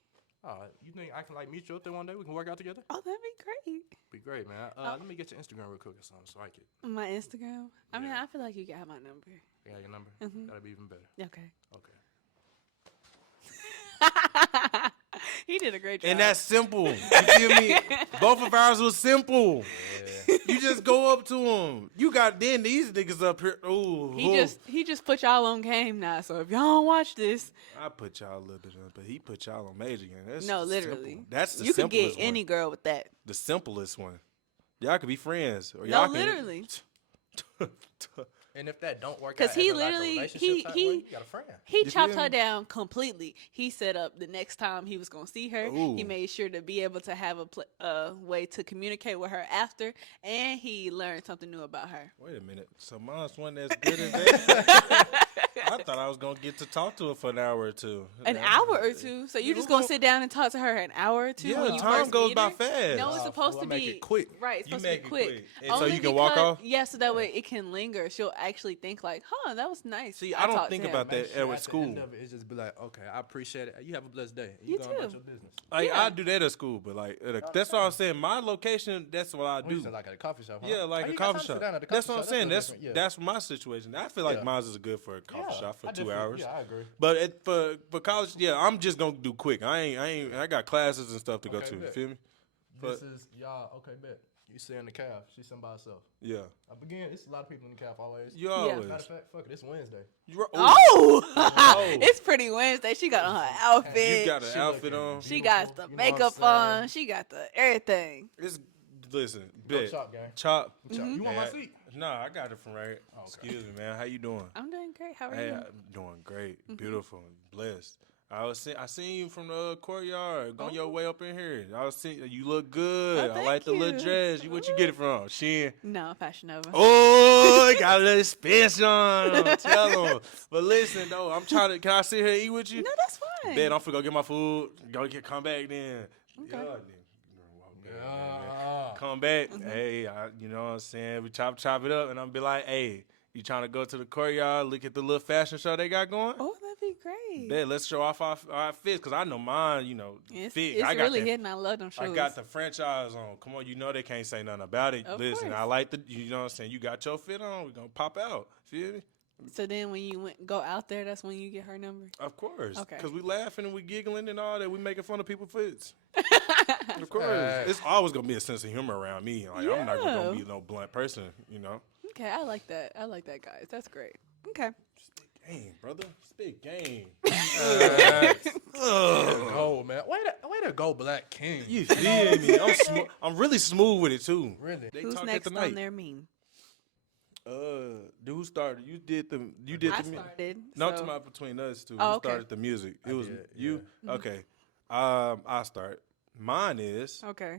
You think I can like meet you up there one day? We can work out together. Oh, that'd be great. Be great, man. Let me get your Instagram real quick or something so I can. My Instagram. I mean, Yeah. I feel like you can have my number. Yeah, your number. Mhm. That'll be even better. Okay. Okay. He did a great job. And that's simple. You feel me? Both of ours was simple. Yeah. You just go up to them. You got then these niggas up here. Ooh, he just put y'all on game now. So if y'all don't watch this, I put y'all a little bit on, but he put y'all on major game. That's no, the literally, simple. That's the you could simplest get any one. girl with that. The simplest one. Y'all could be friends, or No, y'all literally. And if that don't work out, Because he as in, like, a literally relationship type way, you got a friend. he You chopped feel her me? down completely. He set up the next time he was gonna see her. Ooh. He made sure to be able to have a way to communicate with her after, and he learned something new about her. Wait a minute. So mine's one that's good as that. I thought I was gonna get to talk to her for an hour or two. An hour or two. So you just gonna sit down and talk to her an hour or two? Yeah, when you time first goes meet by her? fast. No, it's supposed Well, to make be it quick. Right, it's You supposed to make be it quick. quick. And so Only you can walk because- off? Yeah, so that way it can linger. She'll actually think like, "Huh, that was nice." See, I don't talked to think him. about Make that sure at at school. the end of it, it's just be like, okay, I appreciate it. You have a blessed day. You go about too. your business. Like Yeah. I do that at school, but like that's what I'm saying. My location, that's what I What you do. said, like at a coffee shop. Huh? Yeah, like Oh, a you got coffee time to sit shop. down at a That's coffee what I'm shop. saying. no That's different. Yeah. that's my situation. I feel like Yeah. mine is good for a coffee shop for I 2 definitely- hours. Yeah, I agree. But for college, yeah, I'm just gonna do quick. I got classes and stuff to go Okay, to. You bet. feel me? But This is y'all. Okay, bet. You stay in the calf. She's sitting by herself. yeah, Again, it's a lot of people in the calf always. you Yeah. always. Matter of fact, fuck it. It's Wednesday. You, Oh, Oh. it's pretty Wednesday. She got on her outfit. you got an She outfit looking on. She got beautiful, the you know what I'm makeup saying? on. She got the everything. It's listen, Go bet. chop, gang. Chop. You want my Hey, seat? Nah, I got it from right. Okay. Excuse me, man. How you doing? I'm doing great. How are Hey, you? I'm doing great, beautiful, blessed. I seen you from the courtyard on your way up in here. I was seeing you look good. Oh, I like the thank little you. dress. What you get it from? Shein. No, Fashion Nova. Oh, it got a little expensive on them. Tell them. But listen though, I'm trying to. Can I sit here and eat with you? No, that's fine. Bet I'm finna go get my food. Come back then. Okay. Yeah, then. Yeah. Come back. Hey, you know what I'm saying? We chop it up, and I'm be like, hey, you trying to go to the courtyard? Look at the little fashion show they got going. Oh, that'd be great. Bet, let's show off our fits, because I know mine, It's, fit. it's I got really that, hitting. I love them shoes. I got the franchise on. Come on, you know they can't say nothing about it. Of Listen, course. I like you know what I'm saying? You got your fit on, we're going to pop out. Feel me? So then when you go out there, that's when you get her number. Of course. Okay. Because we laughing and we giggling and all that. We making fun of people's fits. Of course. Hey. It's always going to be a sense of humor around me. Like, I'm not going to Yeah. be no blunt person, you know? Okay, I like that. I like that, guys. That's great. Okay. Game, brother. Spit game. Oh man, way to go, Black King. You feel me? I'm really smooth with it, too. Really? They Who's talk next at the night. on their meme? Dude, who started? You did the I mu- started. No, I'm so- talking about between us two. Oh, Who okay. started the music? It was did, you. yeah. Okay. I start. Mine is, Okay.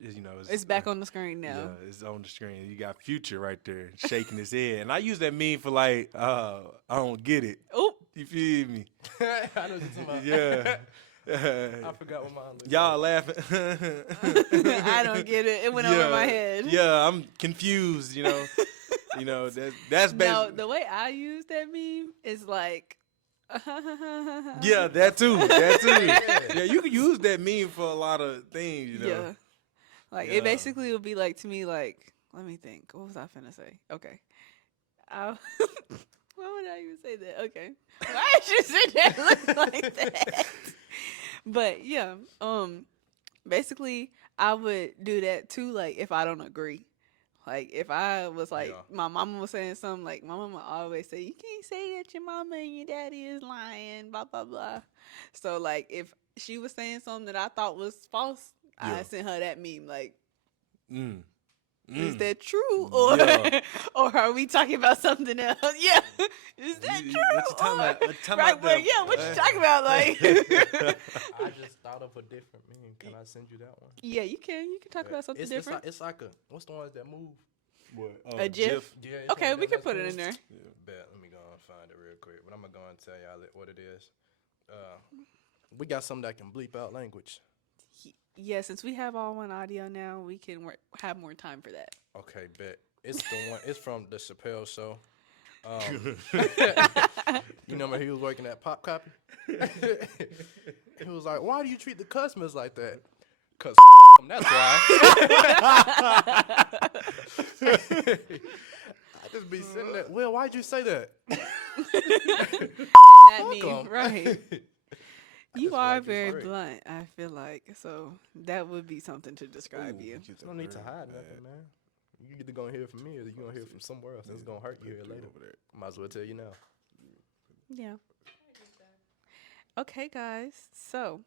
you know, It's back on the screen now. Yeah, it's on the screen. You got Future right there shaking his head, and I use that meme for like, I don't get it. Oh, You feel me? I know what you're talking about. Yeah. I forgot what mine looked Y'all like. laughing? I don't get it. It went over my head. Yeah, I'm confused. You know, that's basically. No, the way I use that meme is like. Yeah, that too. That too. Yeah, you can use that meme for a lot of things, you know. Yeah. Like Yeah. it basically would be like to me like, let me think. What was I finna say? Okay. Why would I even say that? Okay. Why did you say that look like that? But yeah, basically I would do that too, like if I don't agree. Like if I was like Yeah. my mama was saying something, like my mama always say, you can't say that your mama and your daddy is lying, blah blah blah. So like if she was saying something that I thought was false, Yeah. I sent her that meme like, Mm. is Mm. that true? Or Yeah. or are we talking about something else? Yeah. Is that You- true? what you talking Or- about? What you talking right, about well, them? yeah, what you talking about? Like I just thought of a different meme. Can I send you that one? yeah, you can talk about something different. It's like a what's the ones that move? What? A GIF? Yeah. it's Okay, one we that can lets put it move. in there. Bet. Let me go and find it real quick. But I'm gonna go and tell y'all what it is. We got something that can bleep out language. Yeah, since we have all one audio now, we can have more time for that. Okay, bet. It's the one. It's from the Chappelle Show. Um, you know when he was working at Pop Copy? He was like, "Why do you treat the customers like that?" Cause them, that's why. I just be sitting there. Well, why'd you say that? That me, 'Em. right? I You just feel are like it's very great. blunt, I feel like. So that would be something to describe you. No need to hide nothing, man. You either gonna hear it from me or you gonna hear it from somewhere else. It's gonna hurt you here later. Over there. Might as well tell you now. Yeah. Okay, guys. So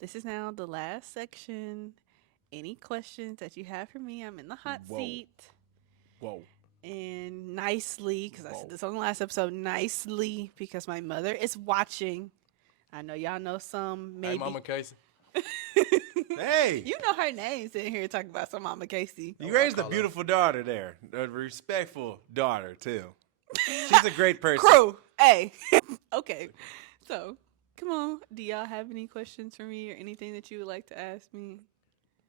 this is now the last section. Any questions that you have for me? I'm in the hot Whoa. seat. Whoa. And nicely, because I Whoa. said this on the last episode, nicely, because my mother is watching. I know y'all know some, maybe. Hey, Mama Kasey. Hey. You know her name sitting here talking about some Mama Kasey. You Oh, I raised a call her. beautiful daughter there. A respectful daughter, too. She's a great person. Crew, hey. Okay, so come on. Do y'all have any questions for me or anything that you would like to ask me?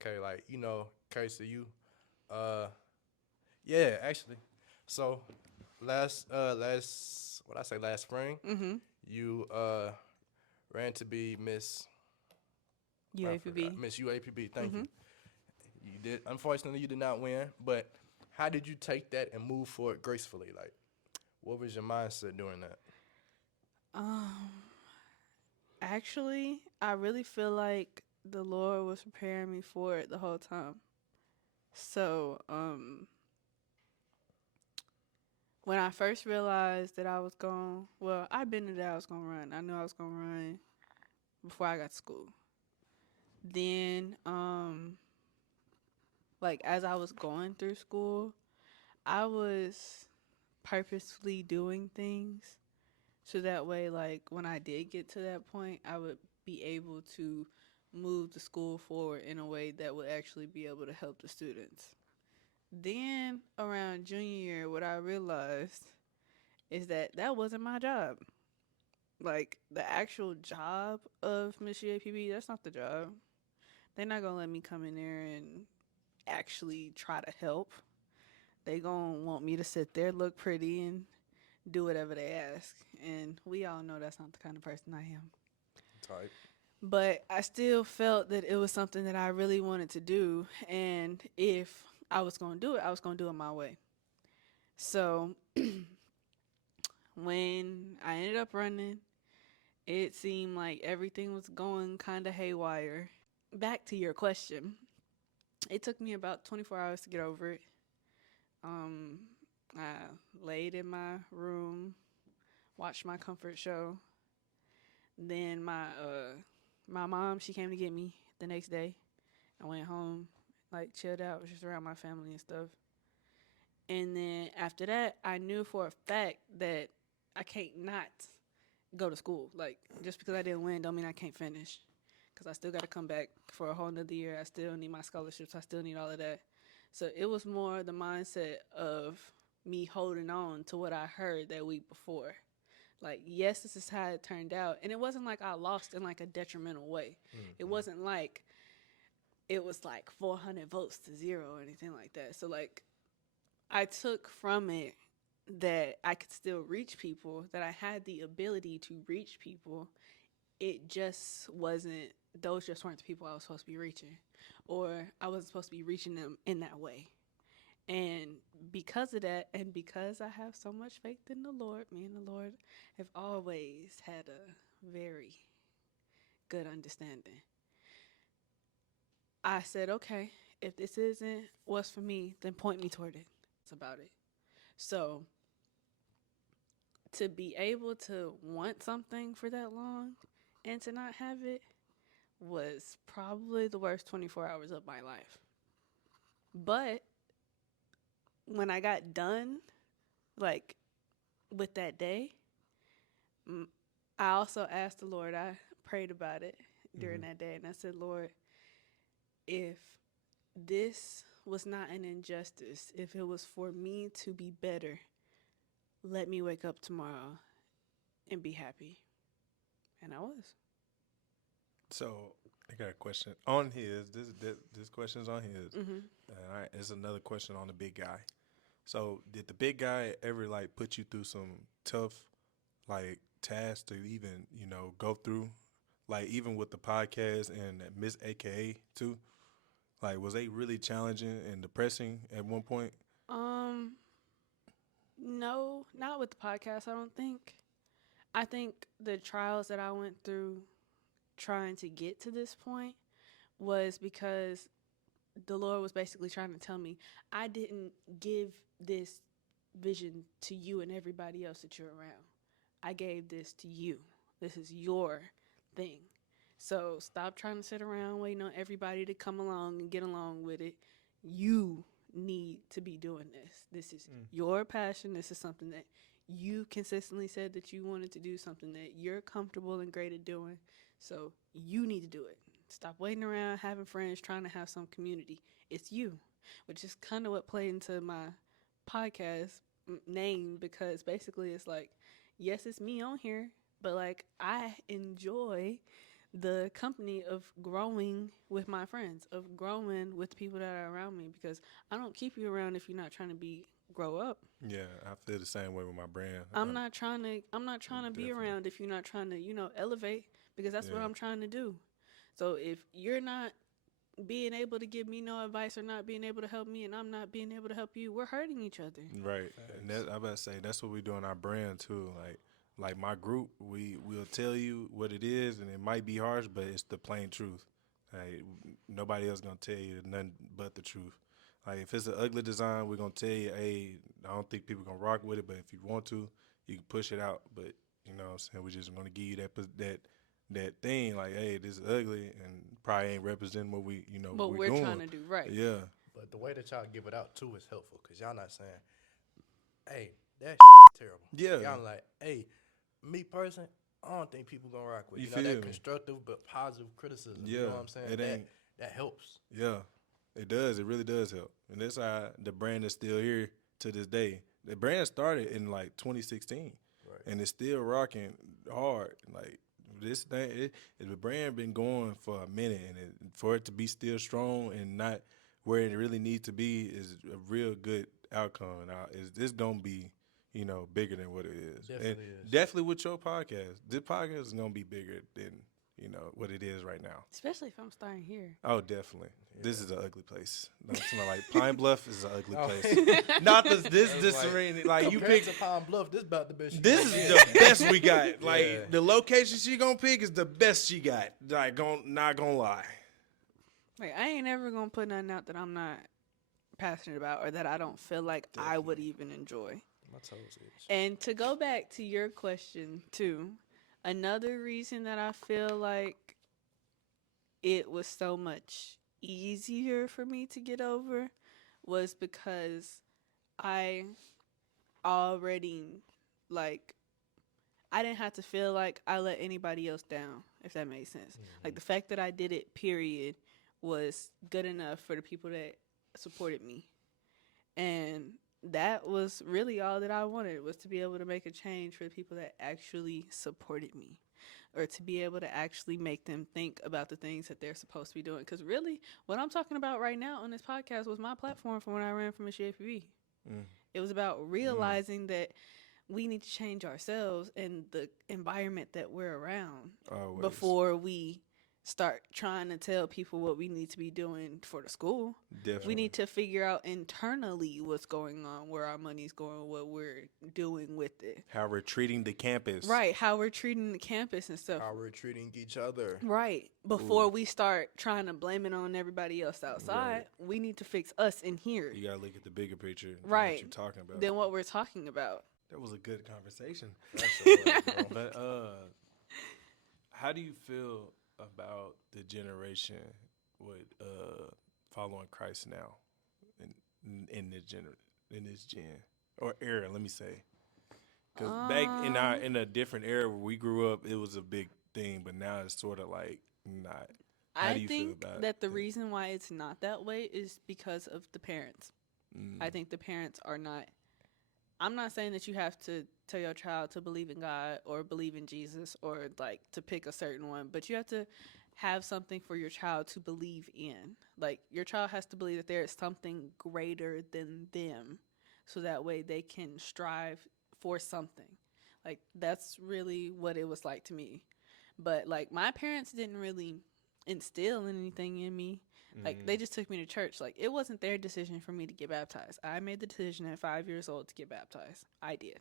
Okay, like Kasey, you, yeah, actually. So last last spring, Mm-hmm. you ran to be Miss I UAPB. forgot. Miss UAPB. Thank Mhm. you. You did. Unfortunately, you did not win. But how did you take that and move forward gracefully? Like, what was your mindset during that? Actually, I really feel like the Lord was preparing me for it the whole time. So, when I first realized that I was going, well, I been knew that I was gonna run. I knew I was gonna run before I got to school. Then, like as I was going through school, I was purposefully doing things so that way, like when I did get to that point, I would be able to move the school forward in a way that would actually be able to help the students. Then around junior year, what I realized is that that wasn't my job. Like the actual job of Miss UAPB, that's not the job. They're not gonna let me come in there and actually try to help. They gonna want me to sit there, look pretty, and do whatever they ask. And we all know that's not the kind of person I am. Type. But I still felt that it was something that I really wanted to do. And if I was going to do it, I was going to do it my way. So when I ended up running, it seemed like everything was going kind of haywire. Back to your question, it took me about 24 hours to get over it. Um, I laid in my room, watched my comfort show. Then my mom, she came to get me the next day. I went home, like chilled out, was just around my family and stuff. And then after that, I knew for a fact that I can't not go to school. Like just because I didn't win, don't mean I can't finish. Cause I still got to come back for a whole nother year. I still need my scholarships. I still need all of that. So it was more the mindset of me holding on to what I heard that week before. Like, yes, this is how it turned out. And it wasn't like I lost in like a detrimental way. Mm-hmm. It wasn't like it was like 400 votes to 0 or anything like that. So like I took from it that I could still reach people, that I had the ability to reach people. It just wasn't, those just weren't the people I was supposed to be reaching, or I wasn't supposed to be reaching them in that way. And because of that, and because I have so much faith in the Lord, me and the Lord have always had a very good understanding. I said, okay, if this isn't what's for me, then point me toward it. It's about it. So to be able to want something for that long and to not have it was probably the worst 24 hours of my life. But when I got done, like with that day, I also asked the Lord, I prayed about it during that day, and I said, Lord, if this was not an injustice, if it was for me to be better, let me wake up tomorrow and be happy. And I was. So I got a question on his. This question's on his. Mm-hmm. All right, it's another question on the big guy. So did the big guy ever like put you through some tough like tasks to even, go through? Like even with the podcast and Miss AKA too? Like was they really challenging and depressing at one point? Um, no, not with the podcast, I don't think. I think the trials that I went through trying to get to this point was because the Lord was basically trying to tell me I didn't give this vision to you and everybody else that you're around. I gave this to you. This is your thing. So stop trying to sit around waiting on everybody to come along and get along with it. You need to be doing this. This is your passion. This is something that you consistently said that you wanted to do, something that you're comfortable and great at doing. So you need to do it. Stop waiting around having friends trying to have some community. It's you, which is kind of what played into my podcast name, because basically it's like, yes, it's me on here, but like I enjoy the company of growing with my friends, of growing with the people that are around me, because I don't keep you around if you're not trying to grow up. Yeah, I feel the same way with my brand. I'm not trying to be around if you're not trying to, elevate, because that's what I'm trying to do. So if you're not being able to give me no advice or not being able to help me and I'm not being able to help you, we're hurting each other. Right. And I about to say that's what we do in our brand too. Like my group, we'll tell you what it is, and it might be harsh, but it's the plain truth. Like nobody else gonna tell you nothing but the truth. Like if it's an ugly design, we're gonna tell you, hey, I don't think people gonna rock with it, but if you want to, you can push it out. But you know what I'm saying, we're just gonna give you that thing, like, hey, this is ugly and probably ain't representing what what we're doing. Trying to do, right? Yeah. But the way that y'all give it out too is helpful, because y'all not saying, hey, that terrible. Yeah. Y'all like, hey, me person, I don't think people gonna rock with You you. Know, that feel me? constructive but positive criticism. Yeah. You know what I'm saying? That helps. Yeah, it does. It really does help. And that's how the brand is still here to this day. The brand started in like 2016, Right. and it's still rocking hard. Like this thing, the brand been going for a minute, and for it to be still strong and not where it really needs to be is a real good outcome. And it's gonna be, bigger than what it is. Definitely with your podcast. This podcast is gonna be bigger than what it is right now. Especially if I'm starting here. Oh, definitely. Yeah. This is an ugly place. Don't smell like Pine Bluff is an ugly place. Not this serene. Like you pick to Pine Bluff. This about the best. This is the best we got. Like the location she gonna pick is the best she got. Like not gonna lie. Like I ain't ever gonna put nothing out that I'm not passionate about or that I don't feel like I would even enjoy. My toes itch. And to go back to your question too, another reason that I feel like it was so much easier for me to get over was because I already, I didn't have to feel like I let anybody else down, if that made sense. Mm-hmm. Like the fact that I did it, period, was good enough for the people that supported me. And that was really all that I wanted, was to be able to make a change for the people that actually supported me, or to be able to actually make them think about the things that they're supposed to be doing. Because really, what I'm talking about right now on this podcast was my platform from when I ran for Miss JPB. It was about realizing that we need to change ourselves and the environment that we're around before we start trying to tell people what we need to be doing for the school. Definitely. We need to figure out internally what's going on, where our money's going, what we're doing with it. How we're treating the campus. Right, how we're treating the campus and stuff. How we're treating each other. Right. Before we start trying to blame it on everybody else outside, we need to fix us in here. You got to look at the bigger picture. Right. What you're talking about. Than what we're talking about. That was a good conversation. But how do you feel about the generation with following Christ now in this gen or era? Let me say, because back in a different era where we grew up, it was a big thing, but now it's sort of like not. How do you feel about that the reason why it's not that way is because of the parents. I think the parents are not. I'm not saying that you have to tell your child to believe in God or believe in Jesus or like to pick a certain one, but you have to have something for your child to believe in. Like your child has to believe that there is something greater than them. so that way they can strive for something. Like that's really what it was like to me. But like my parents didn't really instill anything in me. Like they just took me to church. Like it wasn't their decision for me to get baptized. I made the decision at 5 years old to get baptized. I did.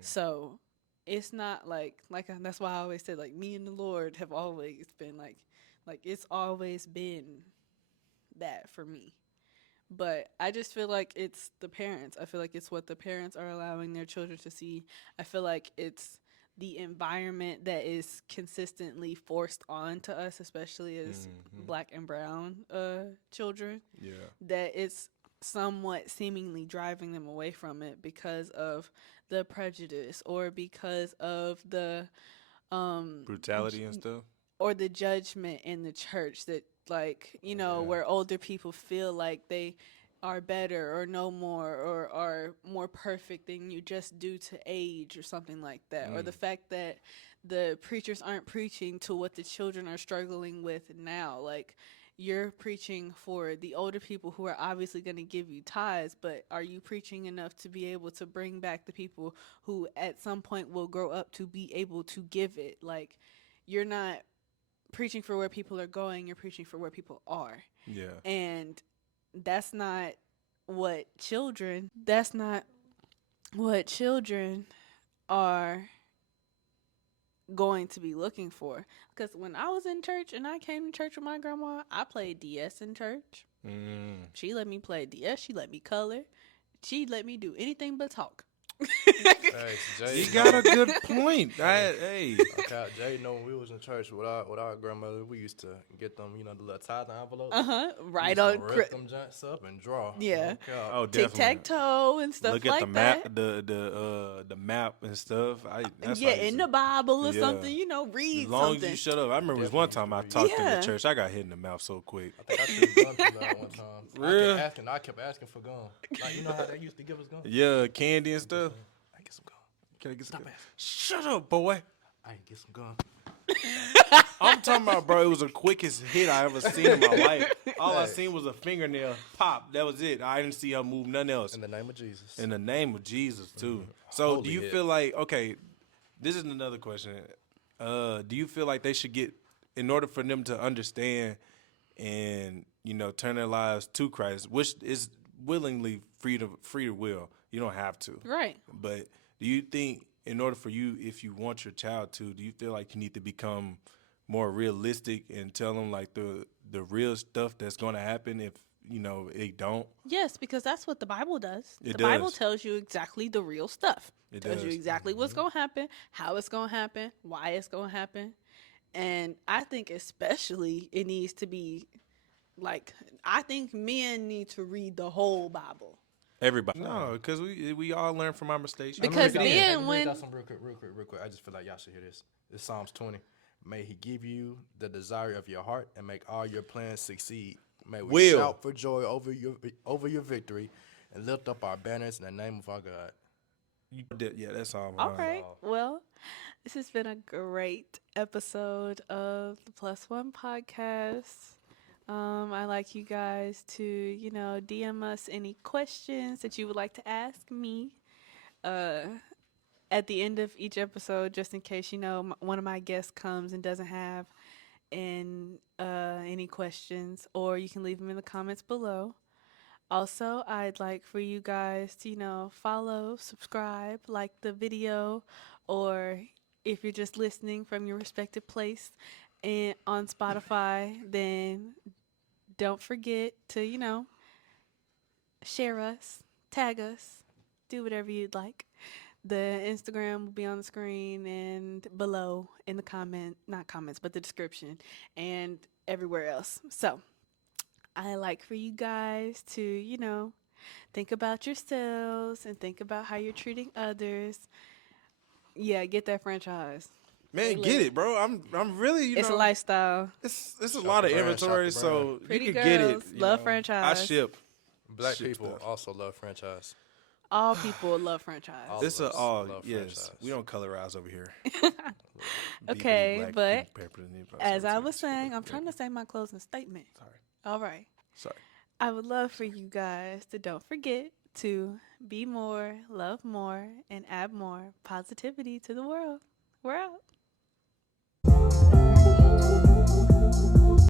So it's not that's why I always said like me and the Lord have always been like it's always been that for me. But I just feel like it's the parents. I feel like it's what the parents are allowing their children to see. I feel like it's the environment that is consistently forced onto us, especially as black and brown children. Yeah. That it's somewhat seemingly driving them away from it because of the prejudice or because of the brutality and stuff. Or the judgment in the church that where older people feel like they are better or know more or are more perfect than you just due to age or something like that. Or the fact that the preachers aren't preaching to what the children are struggling with now. Like you're preaching for the older people who are obviously going to give you tithes, but are you preaching enough to be able to bring back the people who at some point will grow up to be able to give it? Like you're not preaching for where people are going, you're preaching for where people are. Yeah. And that's not what children are going to be looking for. Because when I was in church and I came to church with my grandma, I played DS in church. She let me play DS. She let me color. She let me do anything but talk. He got a good point. Hey, okay, Jay, know when we was in church with our grandmother, we used to get them, the little tithing envelopes. Right on. Rip them joints up and draw. Yeah. Oh, definitely. Tic-tac-toe and stuff like that. Look at the map, the map and stuff. In the Bible or something, read something. As long as you shut up. I remember one time I talked in the church, I got hit in the mouth so quick. I think I took gum to that one time. Real? I kept asking for gum. Like, you know how they used to give us gum? Yeah, candy and stuff. I get some gum. Can I get some gum? Shut up, boy. I ain't get some gum. I'm talking about, bro, it was the quickest hit I ever seen in my life. All I seen was a fingernail pop. That was it. I didn't see her move nothing else. In the name of Jesus. In the name of Jesus, too. So Holy do you hit. feel like, okay, this is another question. Do you feel like they should get, in order for them to understand and, turn their lives to Christ, which is willingly free to will. You don't have to. Right. But do you think in order for you, if you want your child to, do you feel like you need to become more realistic and tell them like the real stuff that's going to happen if, it don't? Yes, because that's what the Bible does. The Bible tells you exactly the real stuff. It tells does. you exactly what's going to happen, how it's going to happen, why it's going to happen. And I think especially it needs to be I think men need to read the whole Bible. Everybody. No, because we all learn from our mistakes. Because then when... Real quick. I just feel like y'all should hear this. It's Psalms 20. May he give you the desire of your heart and make all your plans succeed. May we shout for joy over your victory and lift up our banners in the name of our God. Yeah, that's all. All right. Well, this has been a great episode of the Plus One Podcast. I'd like you guys to, DM us any questions that you would like to ask me at the end of each episode, just in case, one of my guests comes and doesn't have any questions, or you can leave them in the comments below. Also, I'd like for you guys to, follow, subscribe, like the video, or if you're just listening from your respective place and on Spotify, then don't forget to, share us, tag us, do whatever you'd like. The Instagram will be on the screen and below in the not comments, but the description and everywhere else. So I like for you guys to, think about yourselves and think about how you're treating others. Yeah, get that franchise. Man, get it, bro. I'm really, it's a lifestyle. It's a lot of inventory, so Pretty you can girls get it. love franchise. I ship. Black ship people stuff. also love franchise. All people love franchise. This is all yes. franchise. We don't colorize over here. Okay, Black, but pink, purple, and as I was saying, I'm trying to say my closing statement. Sorry. All right. Sorry. I would love for you guys to don't forget to be more, love more, and add more positivity to the world. We're out.